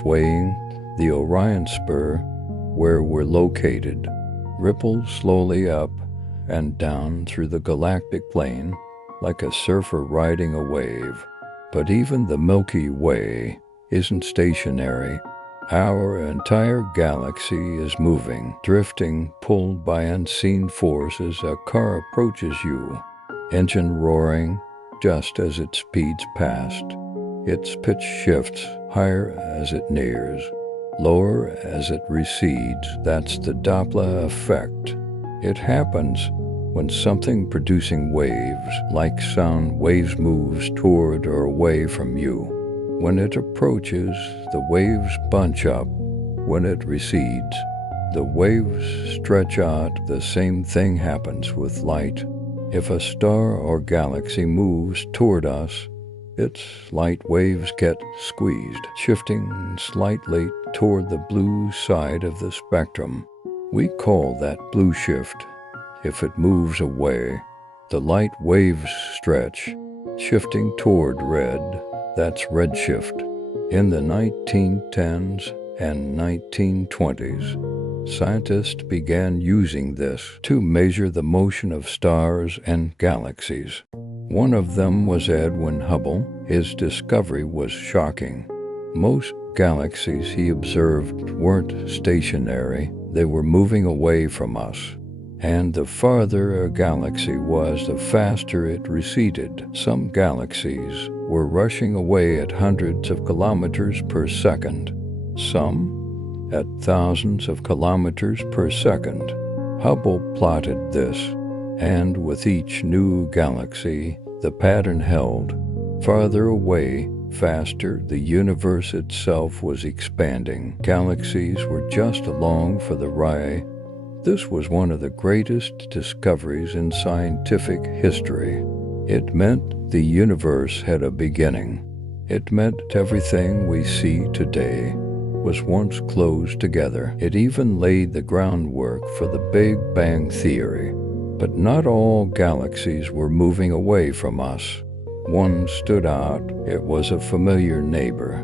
swaying. The Orion spur, where we're located, ripples slowly up and down through the galactic plane like a surfer riding a wave. But even the Milky Way isn't stationary. Our entire galaxy is moving, drifting, pulled by unseen forces. A car approaches you, engine roaring just as it speeds past. Its pitch shifts higher as it nears, lower as it recedes. That's the Doppler effect. It happens when something producing waves, like sound waves, moves toward or away from you. When it approaches, the waves bunch up. When it recedes, the waves stretch out. The same thing happens with light. If a star or galaxy moves toward us, its light waves get squeezed, shifting slightly toward the blue side of the spectrum. We call that blue shift. If it moves away, the light waves stretch, shifting toward red. That's redshift. In the 1910s and 1920s, scientists began using this to measure the motion of stars and galaxies. One of them was Edwin Hubble. His discovery was shocking. Most galaxies, he observed, weren't stationary. They were moving away from us. And the farther a galaxy was, the faster it receded. Some galaxies were rushing away at hundreds of kilometers per second, some at thousands of kilometers per second. Hubble plotted this, and with each new galaxy, the pattern held. Farther away, faster, the universe itself was expanding. Galaxies were just along for the ride. This was one of the greatest discoveries in scientific history. It meant the universe had a beginning. It meant everything we see today was once closed together. It even laid the groundwork for the Big Bang Theory. But not all galaxies were moving away from us. One stood out. It was a familiar neighbor,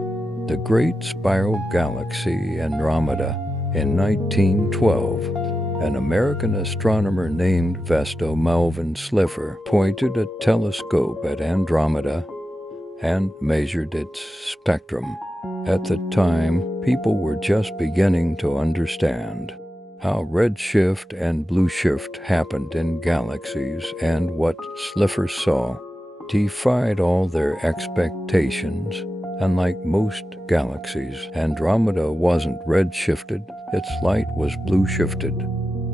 the great spiral galaxy Andromeda. In 1912, an American astronomer named Vesto Melvin Slipher pointed a telescope at Andromeda and measured its spectrum. At the time, people were just beginning to understand how redshift and blueshift happened in galaxies, and what Slipher saw defied all their expectations. Unlike most galaxies, Andromeda wasn't redshifted, its light was blue-shifted.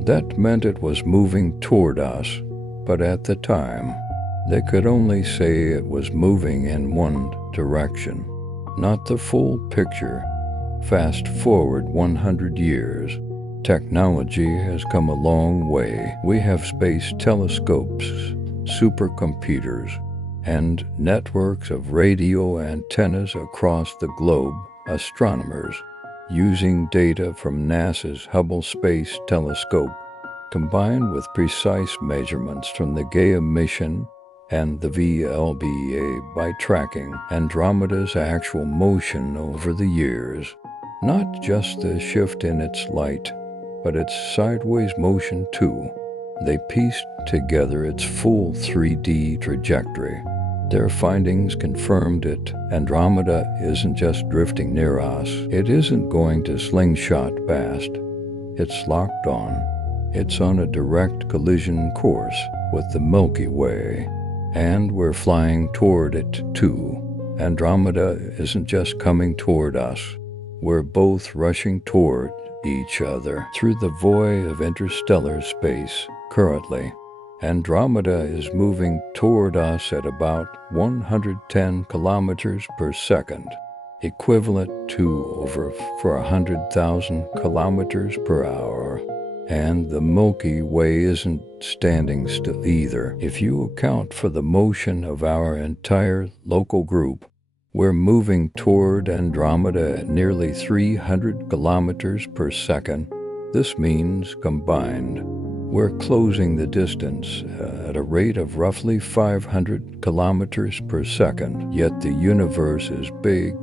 That meant it was moving toward us, but at the time, they could only say it was moving in one direction, not the full picture. Fast forward 100 years. Technology has come a long way. We have space telescopes, supercomputers, and networks of radio antennas across the globe. Astronomers, using data from NASA's Hubble Space Telescope, combined with precise measurements from the Gaia mission and the VLBA by tracking Andromeda's actual motion over the years, not just the shift in its light, but its sideways motion too. They pieced together its full 3D trajectory. Their findings confirmed it. Andromeda isn't just drifting near us. It isn't going to slingshot past. It's locked on. It's on a direct collision course with the Milky Way, and we're flying toward it too. Andromeda isn't just coming toward us. We're both rushing toward each other through the void of interstellar space. Currently, Andromeda is moving toward us at about 110 kilometers per second, equivalent to over 400,000 kilometers per hour. And the Milky Way isn't standing still either. If you account for the motion of our entire local group, we're moving toward Andromeda at nearly 300 kilometers per second. This means, combined, we're closing the distance at a rate of roughly 500 kilometers per second. Yet the universe is big,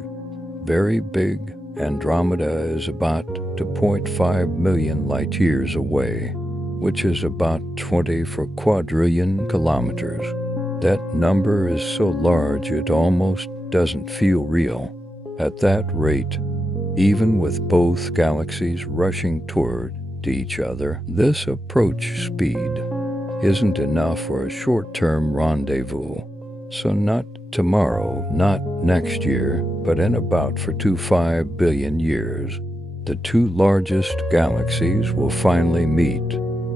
very big. Andromeda is about 2.5 million light years away, which is about 24 quadrillion kilometers. That number is so large it almost doesn't feel real. At that rate, even with both galaxies rushing toward each other, this approach speed isn't enough for a short-term rendezvous. So not tomorrow, not next year, but in about 4 to 5 billion years, the two largest galaxies will finally meet.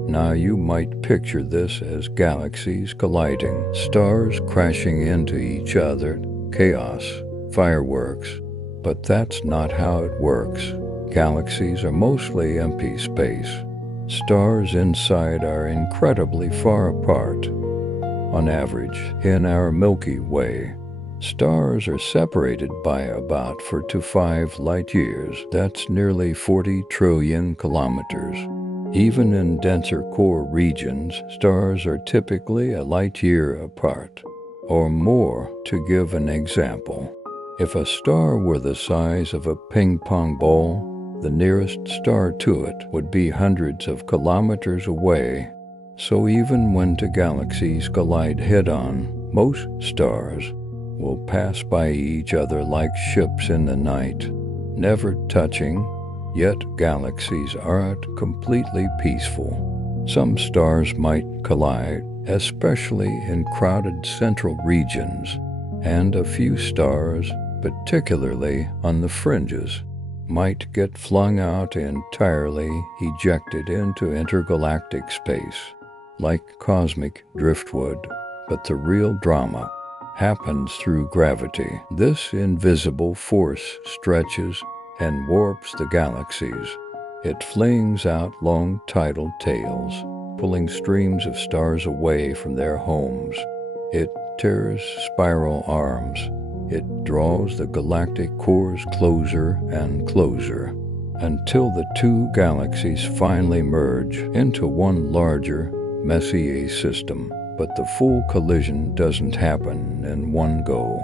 Now you might picture this as galaxies colliding, stars crashing into each other, chaos, fireworks. But that's not how it works. Galaxies are mostly empty space. Stars inside are incredibly far apart. On average, in our Milky Way, stars are separated by about 4 to 5 light years. That's nearly 40 trillion kilometers. Even in denser core regions, stars are typically a light year apart, or more. To give an example, if a star were the size of a ping-pong ball, the nearest star to it would be hundreds of kilometers away. So even when two galaxies collide head-on, most stars will pass by each other like ships in the night, never touching. Yet galaxies aren't completely peaceful. Some stars might collide, especially in crowded central regions, and a few stars, particularly on the fringes, might get flung out entirely, ejected into intergalactic space, like cosmic driftwood. But the real drama happens through gravity. This invisible force stretches and warps the galaxies. It flings out long tidal tails, pulling streams of stars away from their homes. It tears spiral arms. It draws the galactic cores closer and closer, until the two galaxies finally merge into one larger, Messier system. But the full collision doesn't happen in one go.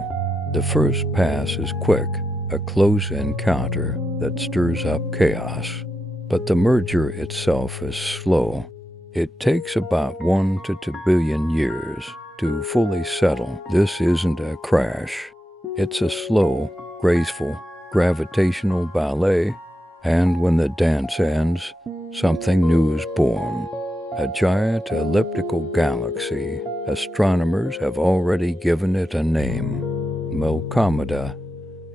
The first pass is quick, a close encounter that stirs up chaos. But the merger itself is slow. It takes about 1 to 2 billion years to fully settle. This isn't a crash. It's a slow, graceful, gravitational ballet. And when the dance ends, something new is born. A giant elliptical galaxy. Astronomers have already given it a name: Milkomeda.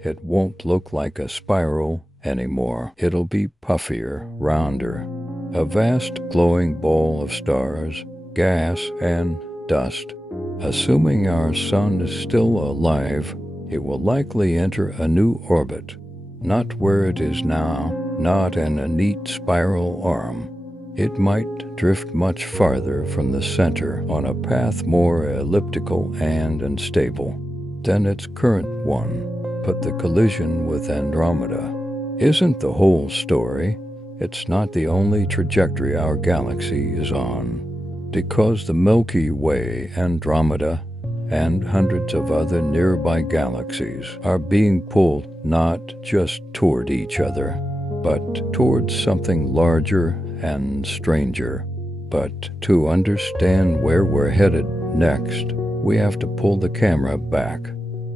It won't look like a spiral anymore. It'll be puffier, rounder, a vast glowing ball of stars gas, and dust. Assuming our sun is still alive, it will likely enter a new orbit, not where it is now, not in a neat spiral arm. It might drift much farther from the center on a path more elliptical and unstable than its current one, but the collision with Andromeda isn't the whole story. It's not the only trajectory our galaxy is on, because the Milky Way, Andromeda, and hundreds of other nearby galaxies are being pulled not just toward each other, but towards something larger and stranger. But to understand where we're headed next, we have to pull the camera back,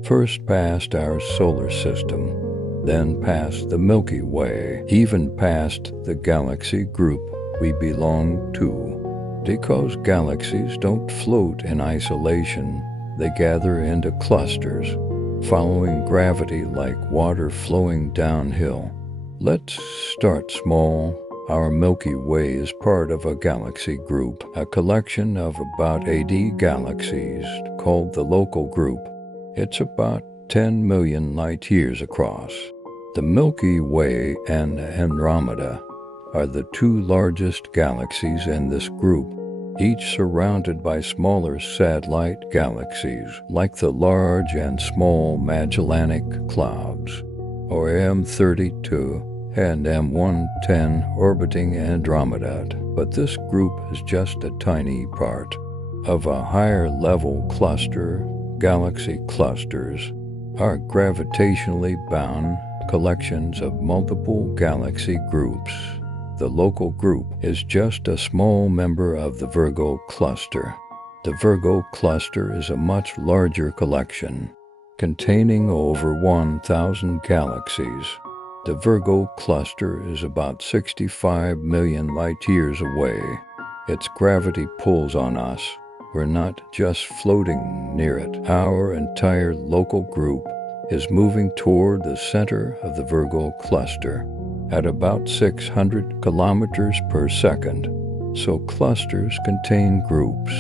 first past our solar system, then past the Milky Way, even past the galaxy group we belong to. Because galaxies don't float in isolation, they gather into clusters, following gravity like water flowing downhill. Let's start small. Our Milky Way is part of a galaxy group, a collection of about 80 galaxies called the local group. It's about 10 million light-years across. The Milky Way and Andromeda are the two largest galaxies in this group, each surrounded by smaller satellite galaxies like the Large and Small Magellanic Clouds, or M32 and M110 orbiting Andromeda. But this group is just a tiny part of a higher-level cluster. Galaxy clusters are gravitationally bound collections of multiple galaxy groups. The local group is just a small member of the Virgo cluster. The Virgo cluster is a much larger collection, containing over 1,000 galaxies. The Virgo cluster is about 65 million light-years away. Its gravity pulls on us. We're not just floating near it. Our entire local group is moving toward the center of the Virgo cluster at about 600 kilometers per second. So clusters contain groups.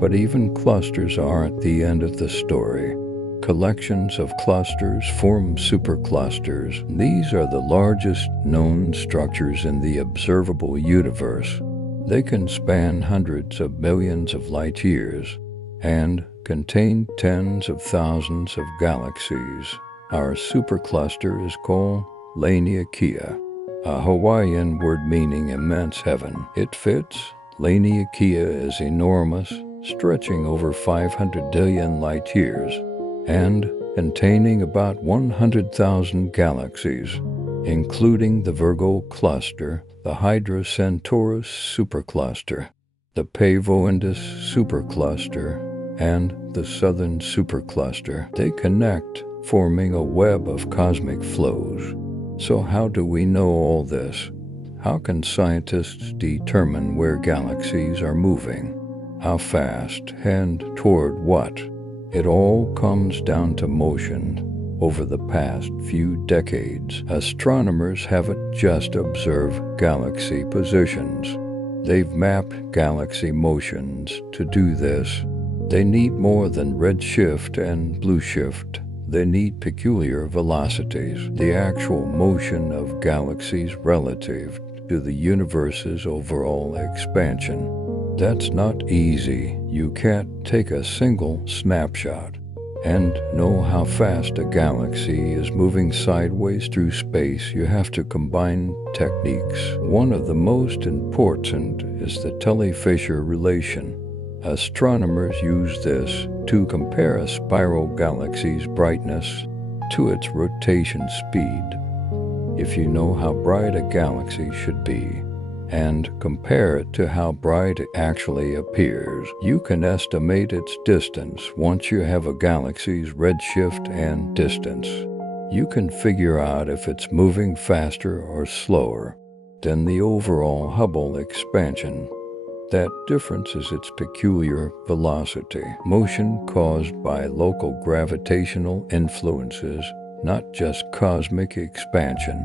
But even clusters aren't the end of the story. Collections of clusters form superclusters. These are the largest known structures in the observable universe. They can span hundreds of millions of light-years and contain tens of thousands of galaxies. Our supercluster is called Laniakea, a Hawaiian word meaning immense heaven. It fits. Laniakea is enormous, stretching over 500 billion light-years and containing about 100,000 galaxies, including the Virgo cluster, the Hydra Centaurus supercluster, the Pavo Indus supercluster, and the Southern supercluster. They connect, forming a web of cosmic flows. So how do we know all this? How can scientists determine where galaxies are moving? How fast and toward what? It all comes down to motion. Over the past few decades, astronomers haven't just observed galaxy positions. They've mapped galaxy motions. To do this, they need more than redshift and blueshift. They need peculiar velocities, the actual motion of galaxies relative to the universe's overall expansion. That's not easy. You can't take a single snapshot and know how fast a galaxy is moving sideways through space. You have to combine techniques. One of the most important is the Telly-Fisher relation. Astronomers use this to compare a spiral galaxy's brightness to its rotation speed. If you know how bright a galaxy should be, and compare it to how bright it actually appears, you can estimate its distance. Once you have a galaxy's redshift and distance, you can figure out if it's moving faster or slower than the overall Hubble expansion. That difference is its peculiar velocity, motion caused by local gravitational influences, not just cosmic expansion.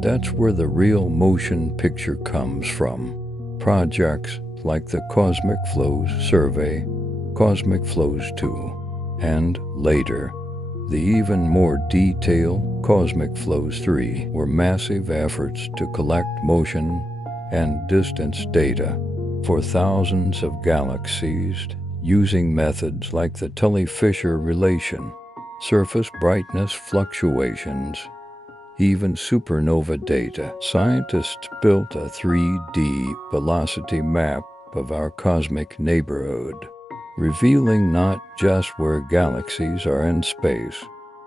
That's where the real motion picture comes from. Projects like the Cosmic Flows Survey, Cosmic Flows 2, and later, the even more detailed Cosmic Flows 3 were massive efforts to collect motion and distance data for thousands of galaxies using methods like the Tully-Fisher relation, surface brightness fluctuations, even supernova data. Scientists built a 3D velocity map of our cosmic neighborhood, revealing not just where galaxies are in space,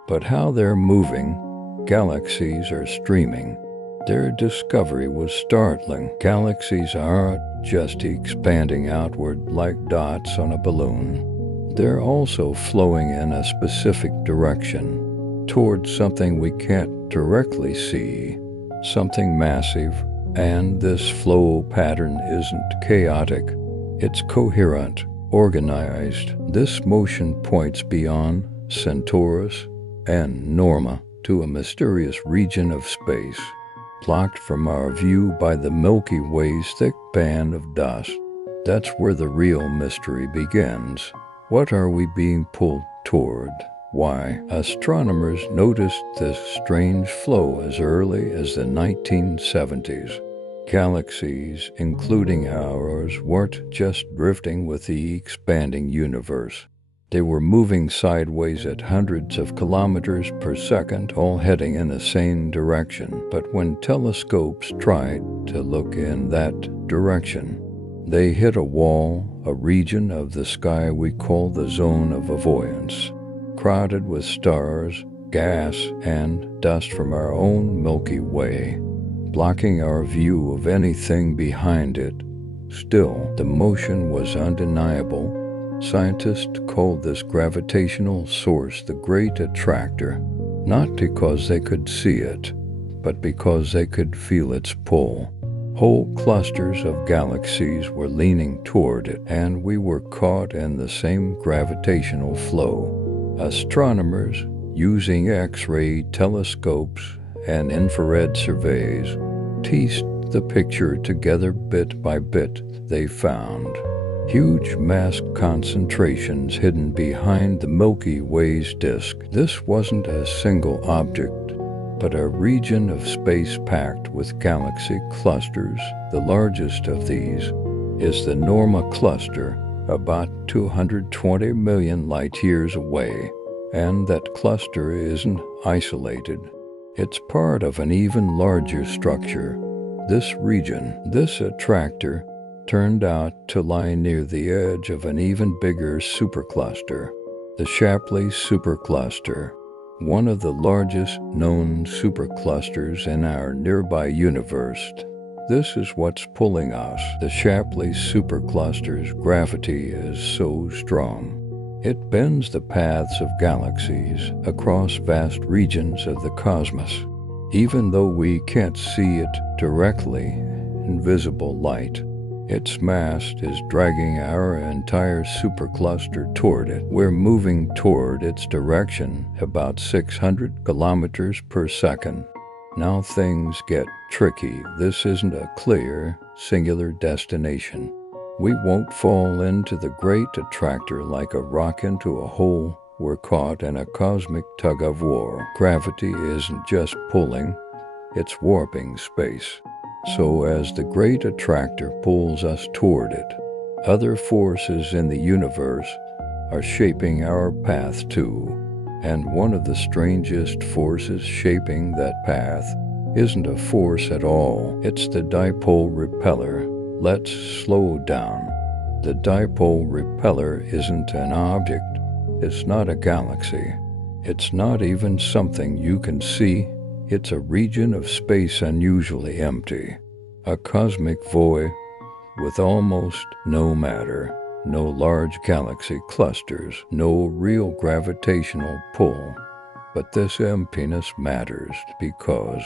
but how they're moving. Galaxies are streaming. Their discovery was startling. Galaxies aren't just expanding outward like dots on a balloon. They're also flowing in a specific direction, towards something we can't directly see, something massive. And this flow pattern isn't chaotic, it's coherent, organized. This motion points beyond Centaurus and Norma to a mysterious region of space, blocked from our view by the Milky Way's thick band of dust. That's where the real mystery begins. What are we being pulled toward? Why? Astronomers noticed this strange flow as early as the 1970s. Galaxies, including ours, weren't just drifting with the expanding universe. They were moving sideways at hundreds of kilometers per second, all heading in the same direction. But when telescopes tried to look in that direction, they hit a wall, a region of the sky we call the zone of avoidance, crowded with stars, gas, and dust from our own Milky Way, blocking our view of anything behind it. Still, the motion was undeniable. Scientists called this gravitational source the Great Attractor, not because they could see it, but because they could feel its pull. Whole clusters of galaxies were leaning toward it, and we were caught in the same gravitational flow. Astronomers, using X-ray telescopes and infrared surveys, pieced the picture together bit by bit. They found huge mass concentrations hidden behind the Milky Way's disk. This wasn't a single object, but a region of space packed with galaxy clusters. The largest of these is the Norma cluster, about 220 million light-years away. And that cluster isn't isolated. It's part of an even larger structure. This region, this attractor, turned out to lie near the edge of an even bigger supercluster, the Shapley supercluster, one of the largest known superclusters in our nearby universe. This is what's pulling us. The Shapley supercluster's gravity is so strong. It bends the paths of galaxies across vast regions of the cosmos. Even though we can't see it directly in visible light, its mass is dragging our entire supercluster toward it. We're moving toward its direction about 600 kilometers per second. Now things get tricky. This isn't a clear, singular destination. We won't fall into the Great Attractor like a rock into a hole. We're caught in a cosmic tug-of-war. Gravity isn't just pulling, it's warping space. So as the Great Attractor pulls us toward it, other forces in the universe are shaping our path too. And one of the strangest forces shaping that path isn't a force at all. It's the dipole repeller. Let's slow down. The dipole repeller isn't an object. It's not a galaxy. It's not even something you can see. It's a region of space unusually empty. A cosmic void with almost no matter, no large galaxy clusters, no real gravitational pull. But this emptiness matters because,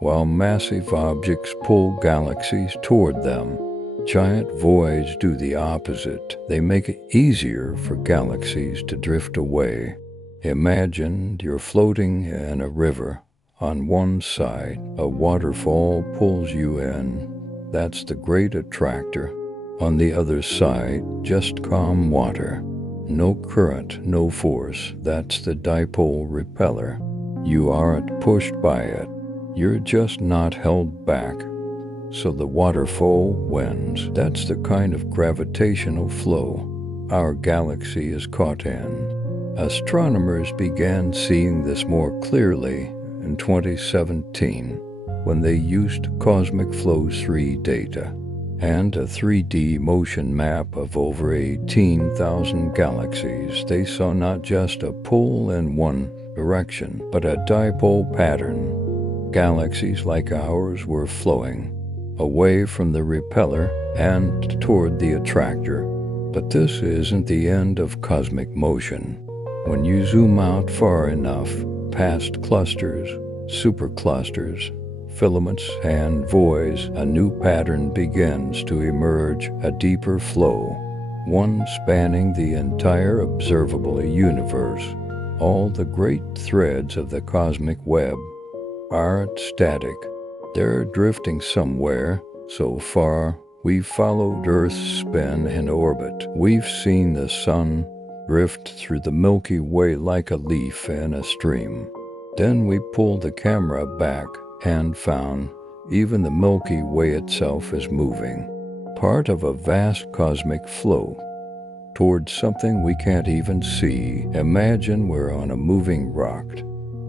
while massive objects pull galaxies toward them, giant voids do the opposite. They make it easier for galaxies to drift away. Imagine you're floating in a river. On one side, a waterfall pulls you in. That's the Great Attractor. On the other side, just calm water. No current, no force. That's the dipole repeller. You aren't pushed by it. You're just not held back. So the waterfall wins. That's the kind of gravitational flow our galaxy is caught in. Astronomers began seeing this more clearly in 2017 when they used Cosmic Flow 3 data and a 3D motion map of over 18,000 galaxies. They saw not just a pull in one direction, but a dipole pattern. Galaxies like ours were flowing away from the repeller and toward the attractor. But this isn't the end of cosmic motion. When you zoom out far enough, past clusters, superclusters, filaments, and voids, a new pattern begins to emerge, a deeper flow, one spanning the entire observable universe. All the great threads of the cosmic web aren't static. They're drifting somewhere. So far, we've followed Earth's spin and orbit. We've seen the sun drift through the Milky Way like a leaf in a stream. Then we pulled the camera back and found even the Milky Way itself is moving, part of a vast cosmic flow towards something we can't even see. Imagine we're on a moving rock.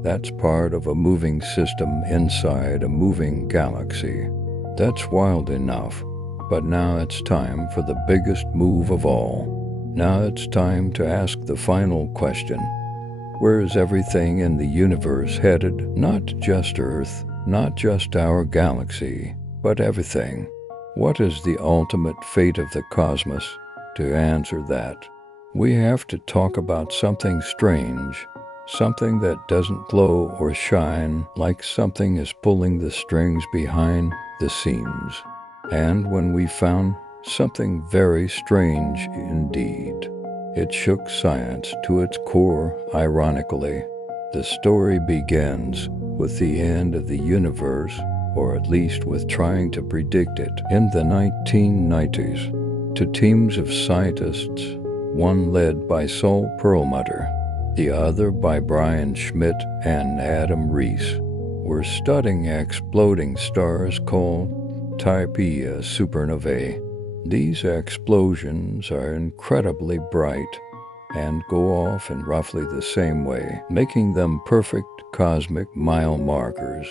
That's part of a moving system inside a moving galaxy. That's wild enough. But now it's time for the biggest move of all. Now it's time to ask the final question. Where is everything in the universe headed? Not just Earth, not just our galaxy, but everything. What is the ultimate fate of the cosmos? To answer that, we have to talk about something strange, something that doesn't glow or shine, like something is pulling the strings behind the scenes. And when we found something very strange indeed, it shook science to its core, ironically. The story begins with the end of the universe, or at least with trying to predict it. In the 1990s, two teams of scientists, one led by Saul Perlmutter, the other by Brian Schmidt and Adam Rees, were studying exploding stars called Type E supernovae. These explosions are incredibly bright and go off in roughly the same way, making them perfect cosmic mile markers.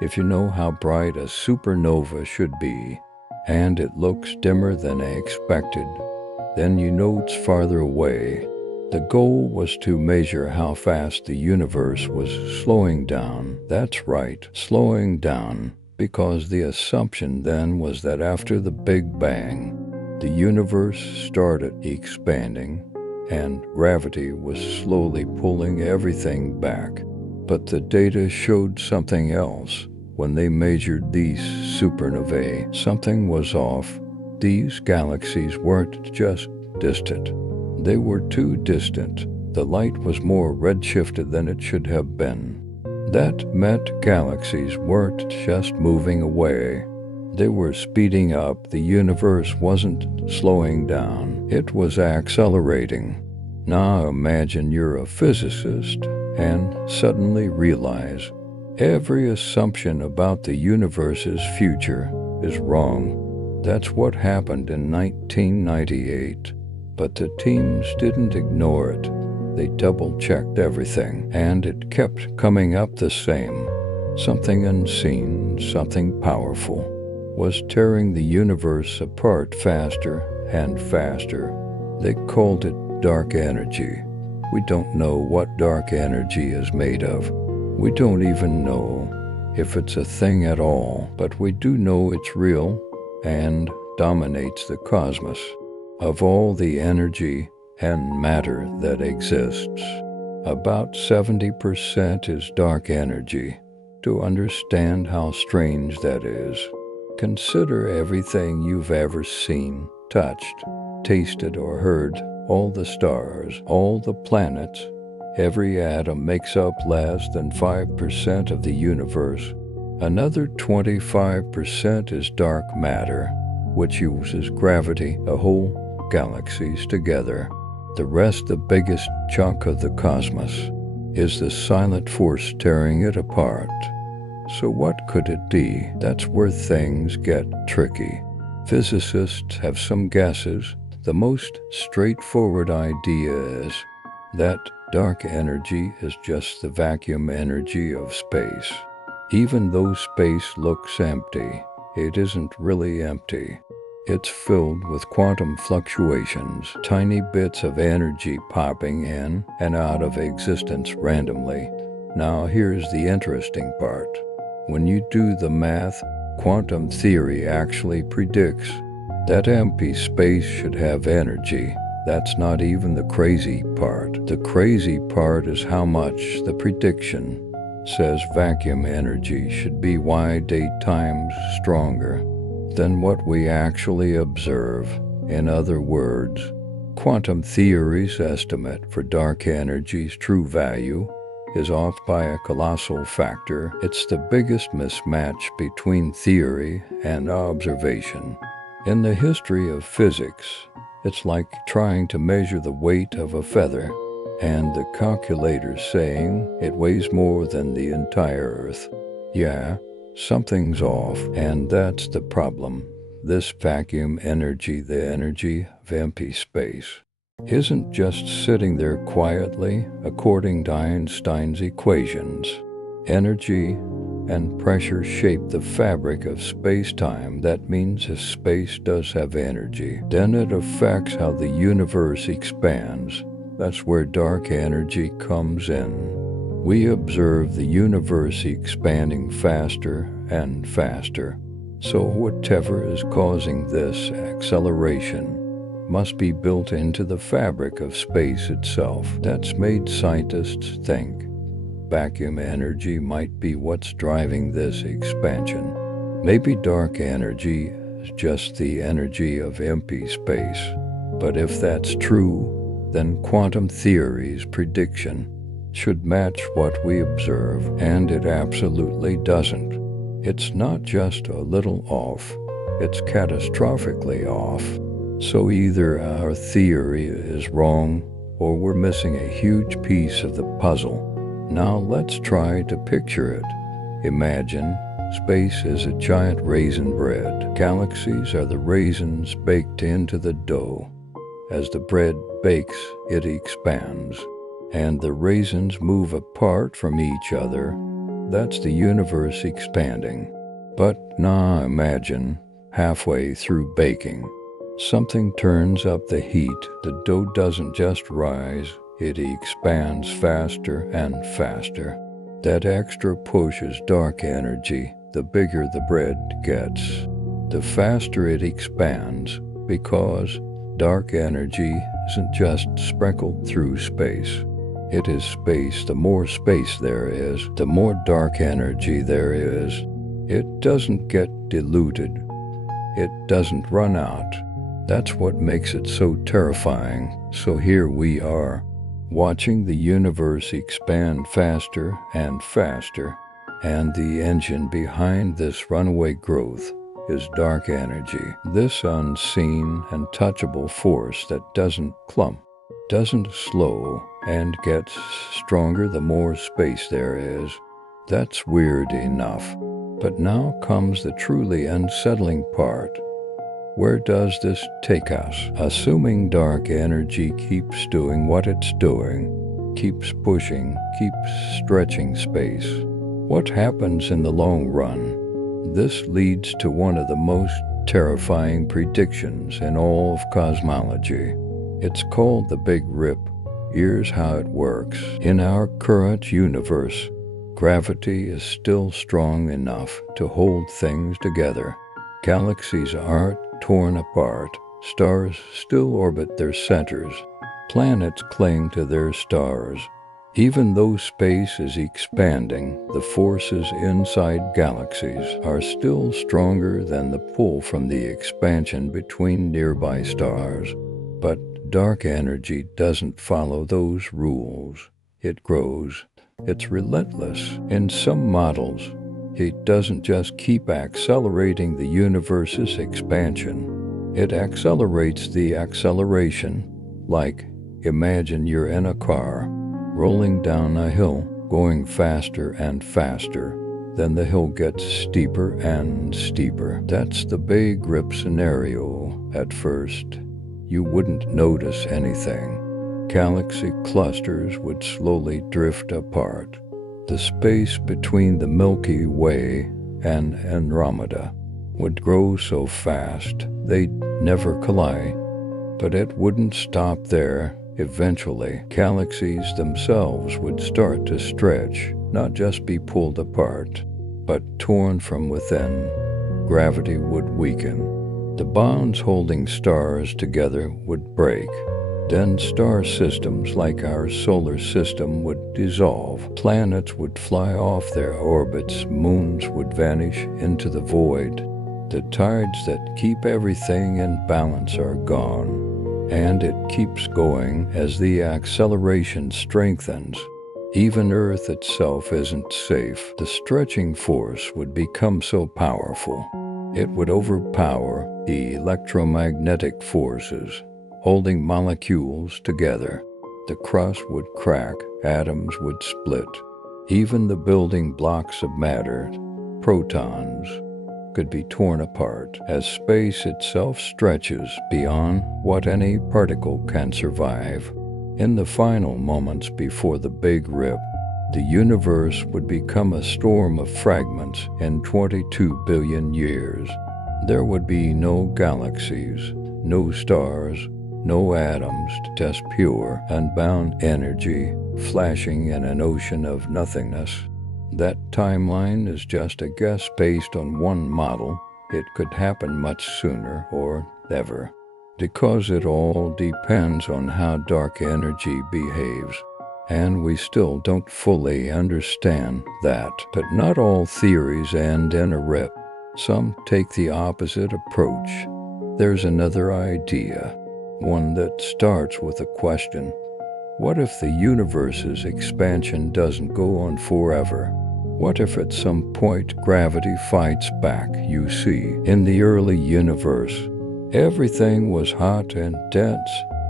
If you know how bright a supernova should be, and it looks dimmer than expected, then you know it's farther away. The goal was to measure how fast the universe was slowing down. That's right, slowing down. Because the assumption then was that after the Big Bang, the universe started expanding and gravity was slowly pulling everything back. But the data showed something else. When they measured these supernovae, something was off. These galaxies weren't just distant. They were too distant. The light was more redshifted than it should have been. That meant galaxies weren't just moving away. They were speeding up. The universe wasn't slowing down. It was accelerating. Now imagine you're a physicist and suddenly realize every assumption about the universe's future is wrong. That's what happened in 1998. But the teams didn't ignore it. They double-checked everything, and it kept coming up the same. Something unseen, something powerful, was tearing the universe apart faster and faster. They called it dark energy. We don't know what dark energy is made of. We don't even know if it's a thing at all, but we do know it's real and dominates the cosmos. Of all the energy and matter that exists, about 70% is dark energy. To understand how strange that is, consider everything you've ever seen, touched, tasted, or heard. All the stars, all the planets, every atom makes up less than 5% of the universe. Another 25% is dark matter, which uses gravity to hold galaxies together. The rest, the biggest chunk of the cosmos, is the silent force tearing it apart. So what could it be? That's where things get tricky. Physicists have some guesses. The most straightforward idea is that dark energy is just the vacuum energy of space. Even though space looks empty, it isn't really empty. It's filled with quantum fluctuations, tiny bits of energy popping in and out of existence randomly. Now here's the interesting part. When you do the math, quantum theory actually predicts that empty space should have energy. That's not even the crazy part. The crazy part is how much the prediction says vacuum energy should be wide 8 times stronger than what we actually observe. In other words, quantum theory's estimate for dark energy's true value is off by a colossal factor. It's the biggest mismatch between theory and observation in the history of physics. It's like trying to measure the weight of a feather and the calculator saying it weighs more than the entire Earth. Yeah, something's off, and that's the problem. This vacuum energy, the energy of empty space, isn't just sitting there quietly. According to Einstein's equations, energy and pressure shape the fabric of space-time. That means if space does have energy, then it affects how the universe expands. That's where dark energy comes in. We observe the universe expanding faster and faster. So whatever is causing this acceleration must be built into the fabric of space itself. That's made scientists think vacuum energy might be what's driving this expansion. Maybe dark energy is just the energy of empty space. But if that's true, then quantum theory's prediction should match what we observe, and it absolutely doesn't. It's not just a little off, it's catastrophically off. So either our theory is wrong, or we're missing a huge piece of the puzzle. Now let's try to picture it. Imagine space is a giant raisin bread. Galaxies are the raisins baked into the dough. As the bread bakes, it expands, and the raisins move apart from each other. That's the universe expanding. But now imagine, halfway through baking, something turns up the heat. The dough doesn't just rise, it expands faster and faster. That extra push is dark energy. The bigger the bread gets, the faster it expands, because dark energy isn't just sprinkled through space. It is space. The more space there is, the more dark energy there is. It doesn't get diluted. It doesn't run out. That's what makes it so terrifying. So here we are, watching the universe expand faster and faster, and the engine behind this runaway growth is dark energy. This unseen and touchable force that doesn't clump, doesn't slow, and gets stronger the more space there is. That's weird enough. But now comes the truly unsettling part. Where does this take us? Assuming dark energy keeps doing what it's doing, keeps pushing, keeps stretching space, what happens in the long run? This leads to one of the most terrifying predictions in all of cosmology. It's called the Big Rip. Here's how it works. In our current universe, gravity is still strong enough to hold things together. Galaxies aren't torn apart. Stars still orbit their centers. Planets cling to their stars. Even though space is expanding, the forces inside galaxies are still stronger than the pull from the expansion between nearby stars. But dark energy doesn't follow those rules. It grows. It's relentless. In some models, it doesn't just keep accelerating the universe's expansion. It accelerates the acceleration, like imagine you're in a car, rolling down a hill, going faster and faster. Then the hill gets steeper and steeper. That's the big rip scenario. At first, you wouldn't notice anything. Galaxy clusters would slowly drift apart. The space between the Milky Way and Andromeda would grow so fast they'd never collide. But it wouldn't stop there. Eventually, galaxies themselves would start to stretch, not just be pulled apart, but torn from within. Gravity would weaken. The bonds holding stars together would break. Then star systems like our solar system would dissolve. Planets would fly off their orbits. Moons would vanish into the void. The tides that keep everything in balance are gone. And it keeps going as the acceleration strengthens. Even Earth itself isn't safe. The stretching force would become so powerful. It would overpower the electromagnetic forces holding molecules together. The crust would crack, atoms would split. Even the building blocks of matter, protons, could be torn apart as space itself stretches beyond what any particle can survive. In the final moments before the Big Rip, the universe would become a storm of fragments in 22 billion years. There would be no galaxies, no stars, no atoms, just pure, unbound energy flashing in an ocean of nothingness. That timeline is just a guess based on one model. It could happen much sooner or never, because it all depends on how dark energy behaves. And we still don't fully understand that. But not all theories end in a rip. Some take the opposite approach. There's another idea, one that starts with a question. What if the universe's expansion doesn't go on forever? What if at some point gravity fights back? You see, in the early universe, everything was hot and dense.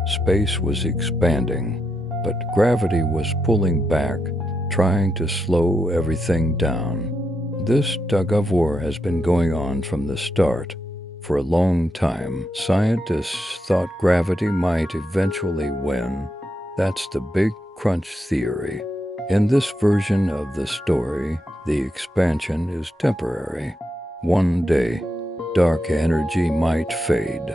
Space was expanding, but gravity was pulling back, trying to slow everything down. This tug-of-war has been going on from the start. For a long time, scientists thought gravity might eventually win. That's the Big Crunch theory. In this version of the story, the expansion is temporary. One day, dark energy might fade.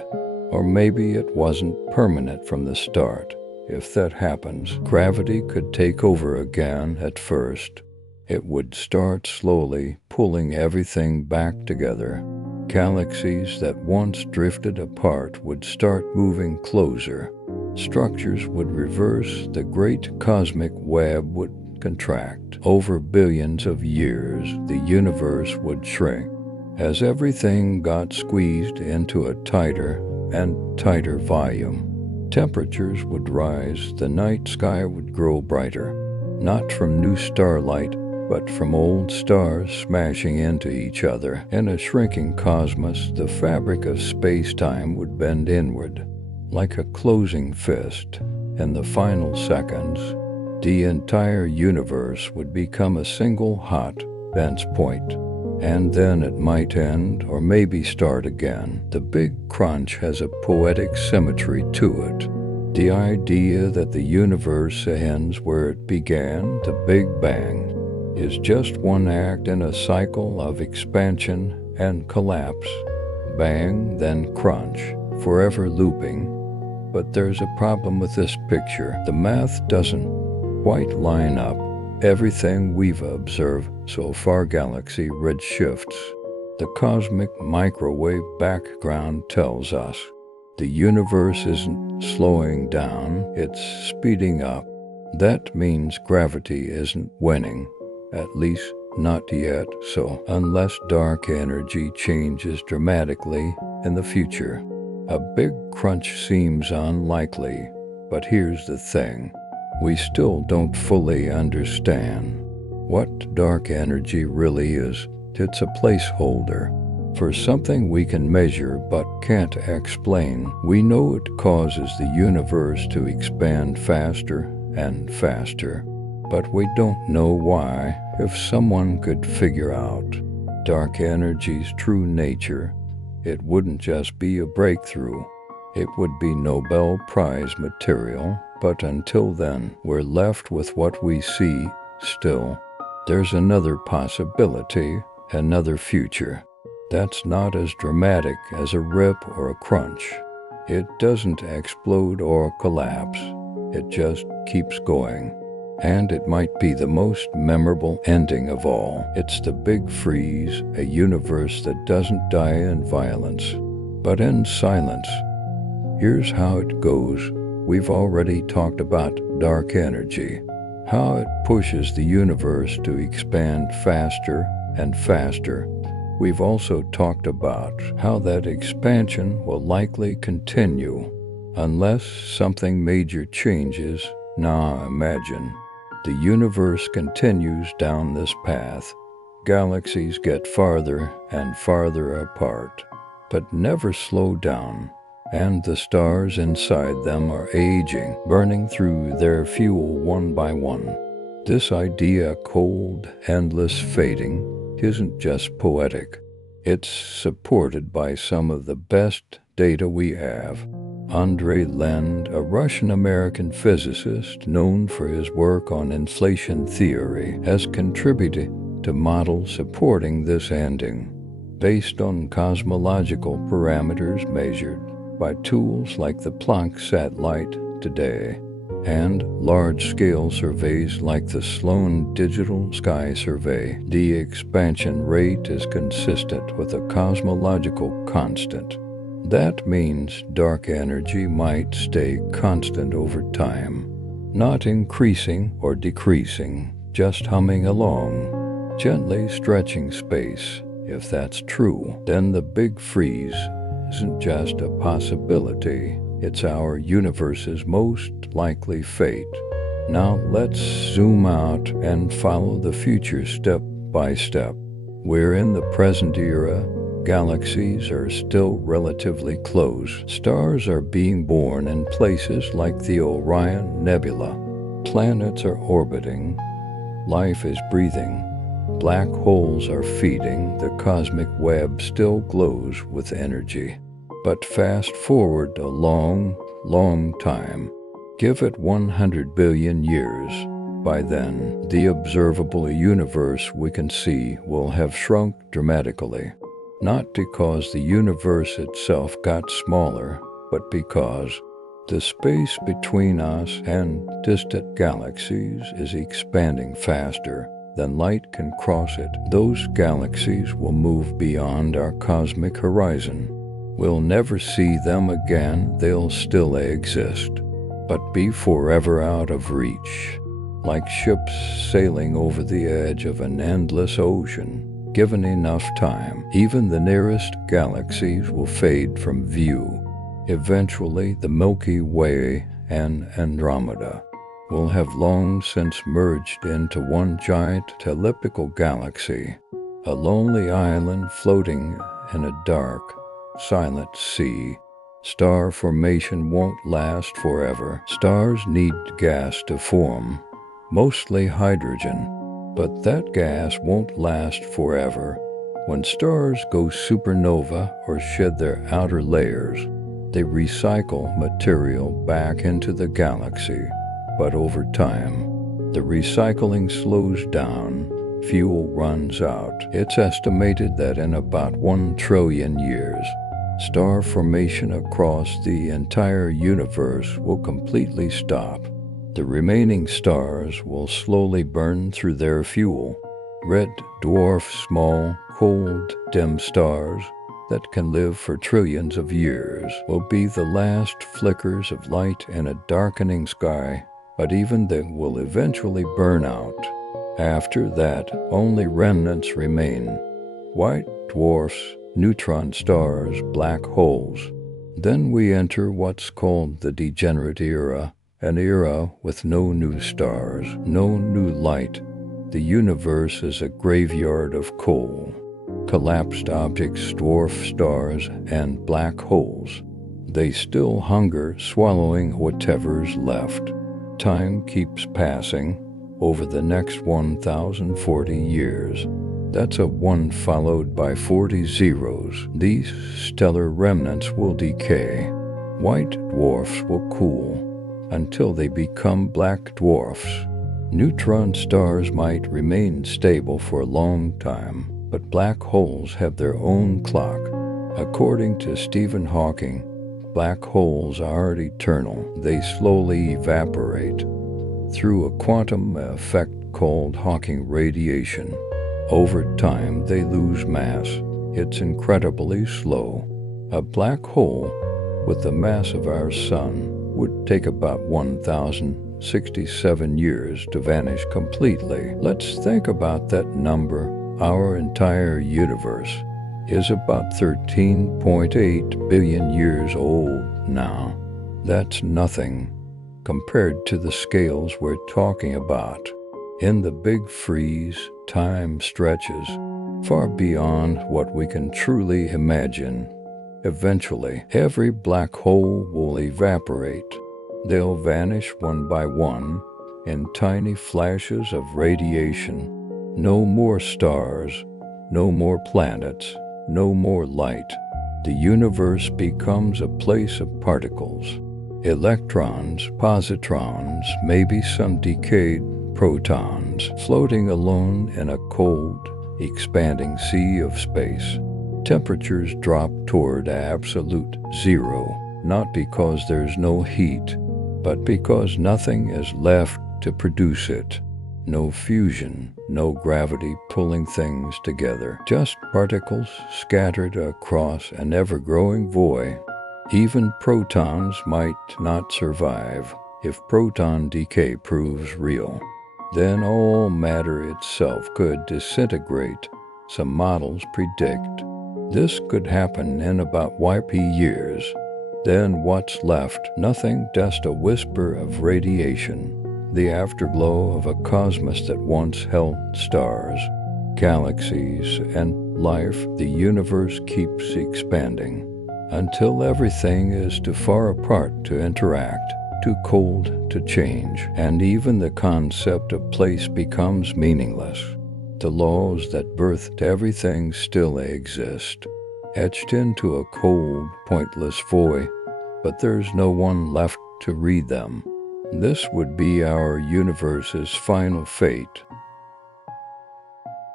Or maybe it wasn't permanent from the start. If that happens, gravity could take over again at first. It would start slowly pulling everything back together. Galaxies that once drifted apart would start moving closer. Structures would reverse. The great cosmic web would contract. Over billions of years, the universe would shrink. As everything got squeezed into a tighter and tighter volume, temperatures would rise. The night sky would grow brighter, not from new starlight, but from old stars smashing into each other. In a shrinking cosmos, the fabric of space-time would bend inward, like a closing fist. In the final seconds, the entire universe would become a single hot, dense point. And then it might end, or maybe start again. The Big Crunch has a poetic symmetry to it. The idea that the universe ends where it began, the Big Bang, is just one act in a cycle of expansion and collapse. Bang, then crunch, forever looping. But there's a problem with this picture. The math doesn't quite line up. Everything we've observed so far, galaxy redshifts, the cosmic microwave background tells us the universe isn't slowing down, it's speeding up. That means gravity isn't winning. At least not yet, so unless dark energy changes dramatically in the future, a Big Crunch seems unlikely. But here's the thing, we still don't fully understand what dark energy really is. It's a placeholder. For something we can measure but can't explain, we know it causes the universe to expand faster and faster. But we don't know why. If someone could figure out dark energy's true nature, it wouldn't just be a breakthrough. It would be Nobel Prize material. But until then, we're left with what we see still. There's another possibility, another future. That's not as dramatic as a rip or a crunch. It doesn't explode or collapse. It just keeps going. And it might be the most memorable ending of all. It's the big freeze, a universe that doesn't die in violence, but in silence. Here's how it goes. We've already talked about dark energy, how it pushes the universe to expand faster and faster. We've also talked about how that expansion will likely continue unless something major changes. Now imagine the universe continues down this path. Galaxies get farther and farther apart, but never slow down. And the stars inside them are aging, burning through their fuel one by one. This idea, cold, endless fading, isn't just poetic. It's supported by some of the best data we have. Andrei Lend, a Russian-American physicist known for his work on inflation theory, has contributed to models supporting this ending, based on cosmological parameters measured by tools like the Planck satellite today, and large-scale surveys like the Sloan Digital Sky Survey. The expansion rate is consistent with a cosmological constant. That means dark energy might stay constant over time, not increasing or decreasing, just humming along, gently stretching space. If that's true, then the big freeze isn't just a possibility, it's our universe's most likely fate. Now let's zoom out and follow the future step by step. We're in the present era. Galaxies are still relatively close. Stars are being born in places like the Orion Nebula. Planets are orbiting. Life is breathing. Black holes are feeding. The cosmic web still glows with energy. But fast forward a long, long time. Give it 100 billion years. By then, the observable universe we can see will have shrunk dramatically. Not because the universe itself got smaller, but because the space between us and distant galaxies is expanding faster than light can cross it. Those galaxies will move beyond our cosmic horizon. We'll never see them again. They'll still exist, but be forever out of reach, like ships sailing over the edge of an endless ocean. Given enough time, even the nearest galaxies will fade from view. Eventually, the Milky Way and Andromeda will have long since merged into one giant elliptical galaxy, a lonely island floating in a dark, silent sea. Star formation won't last forever. Stars need gas to form, mostly hydrogen. But that gas won't last forever. When stars go supernova or shed their outer layers, they recycle material back into the galaxy. But over time, the recycling slows down, fuel runs out. It's estimated that in about 1 trillion years, star formation across the entire universe will completely stop. The remaining stars will slowly burn through their fuel. Red dwarf, small, cold, dim stars that can live for trillions of years will be the last flickers of light in a darkening sky, but even they will eventually burn out. After that, only remnants remain: white dwarfs, neutron stars, black holes. Then we enter what's called the degenerate era, an era with no new stars, no new light. The universe is a graveyard of coal. collapsed objects, dwarf stars, and black holes. They still hunger, swallowing whatever's left. Time keeps passing over the next 1,040 years. That's a 1 followed by 40 zeros. These stellar remnants will decay. White dwarfs will cool until they become black dwarfs. Neutron stars might remain stable for a long time, but black holes have their own clock. According to Stephen Hawking, black holes aren't eternal. They slowly evaporate through a quantum effect called Hawking radiation. Over time, they lose mass. It's incredibly slow. A black hole with the mass of our sun would take about 1,067 years to vanish completely. Let's think about that number. Our entire universe is about 13.8 billion years old now. That's nothing compared to the scales we're talking about. In the Big Freeze, time stretches far beyond what we can truly imagine. Eventually, every black hole will evaporate. They'll vanish one by one in tiny flashes of radiation. No more stars, no more planets, no more light. The universe becomes a place of particles. Electrons, positrons, maybe some decayed protons floating alone in a cold, expanding sea of space. Temperatures drop toward absolute zero, not because there's no heat, but because nothing is left to produce it. No fusion, no gravity pulling things together, just particles scattered across an ever-growing void. Even protons might not survive if proton decay proves real. Then all matter itself could disintegrate. Some models predict this could happen in about YP years. Then what's left? Nothing, just a whisper of radiation. The afterglow of a cosmos that once held stars, galaxies, and life. The universe keeps expanding until everything is too far apart to interact, too cold to change, and even the concept of place becomes meaningless. The laws that birthed everything still exist, etched into a cold, pointless void, but there's no one left to read them. This would be our universe's final fate.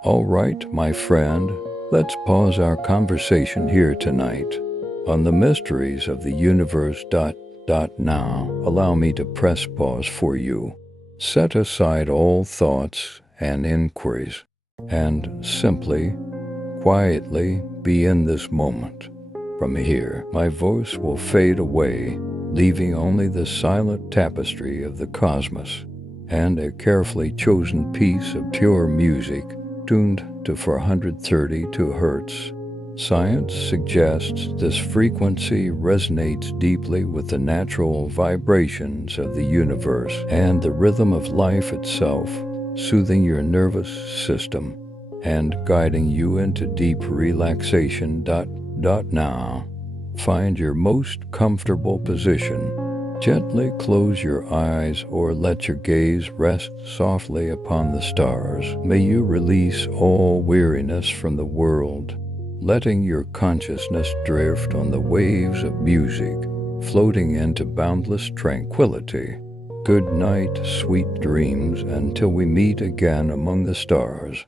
All right, my friend, let's pause our conversation here tonight on the mysteries of the universe. Now, allow me to press pause for you. Set aside all thoughts and inquiries, and simply, quietly be in this moment. From here, my voice will fade away, leaving only the silent tapestry of the cosmos and a carefully chosen piece of pure music tuned to 432 Hz. Science suggests this frequency resonates deeply with the natural vibrations of the universe and the rhythm of life itself, soothing your nervous system and guiding you into deep relaxation. Now, find your most comfortable position. Gently close your eyes or let your gaze rest softly upon the stars. May you release all weariness from the world, letting your consciousness drift on the waves of music, floating into boundless tranquility. Good night, sweet dreams, until we meet again among the stars.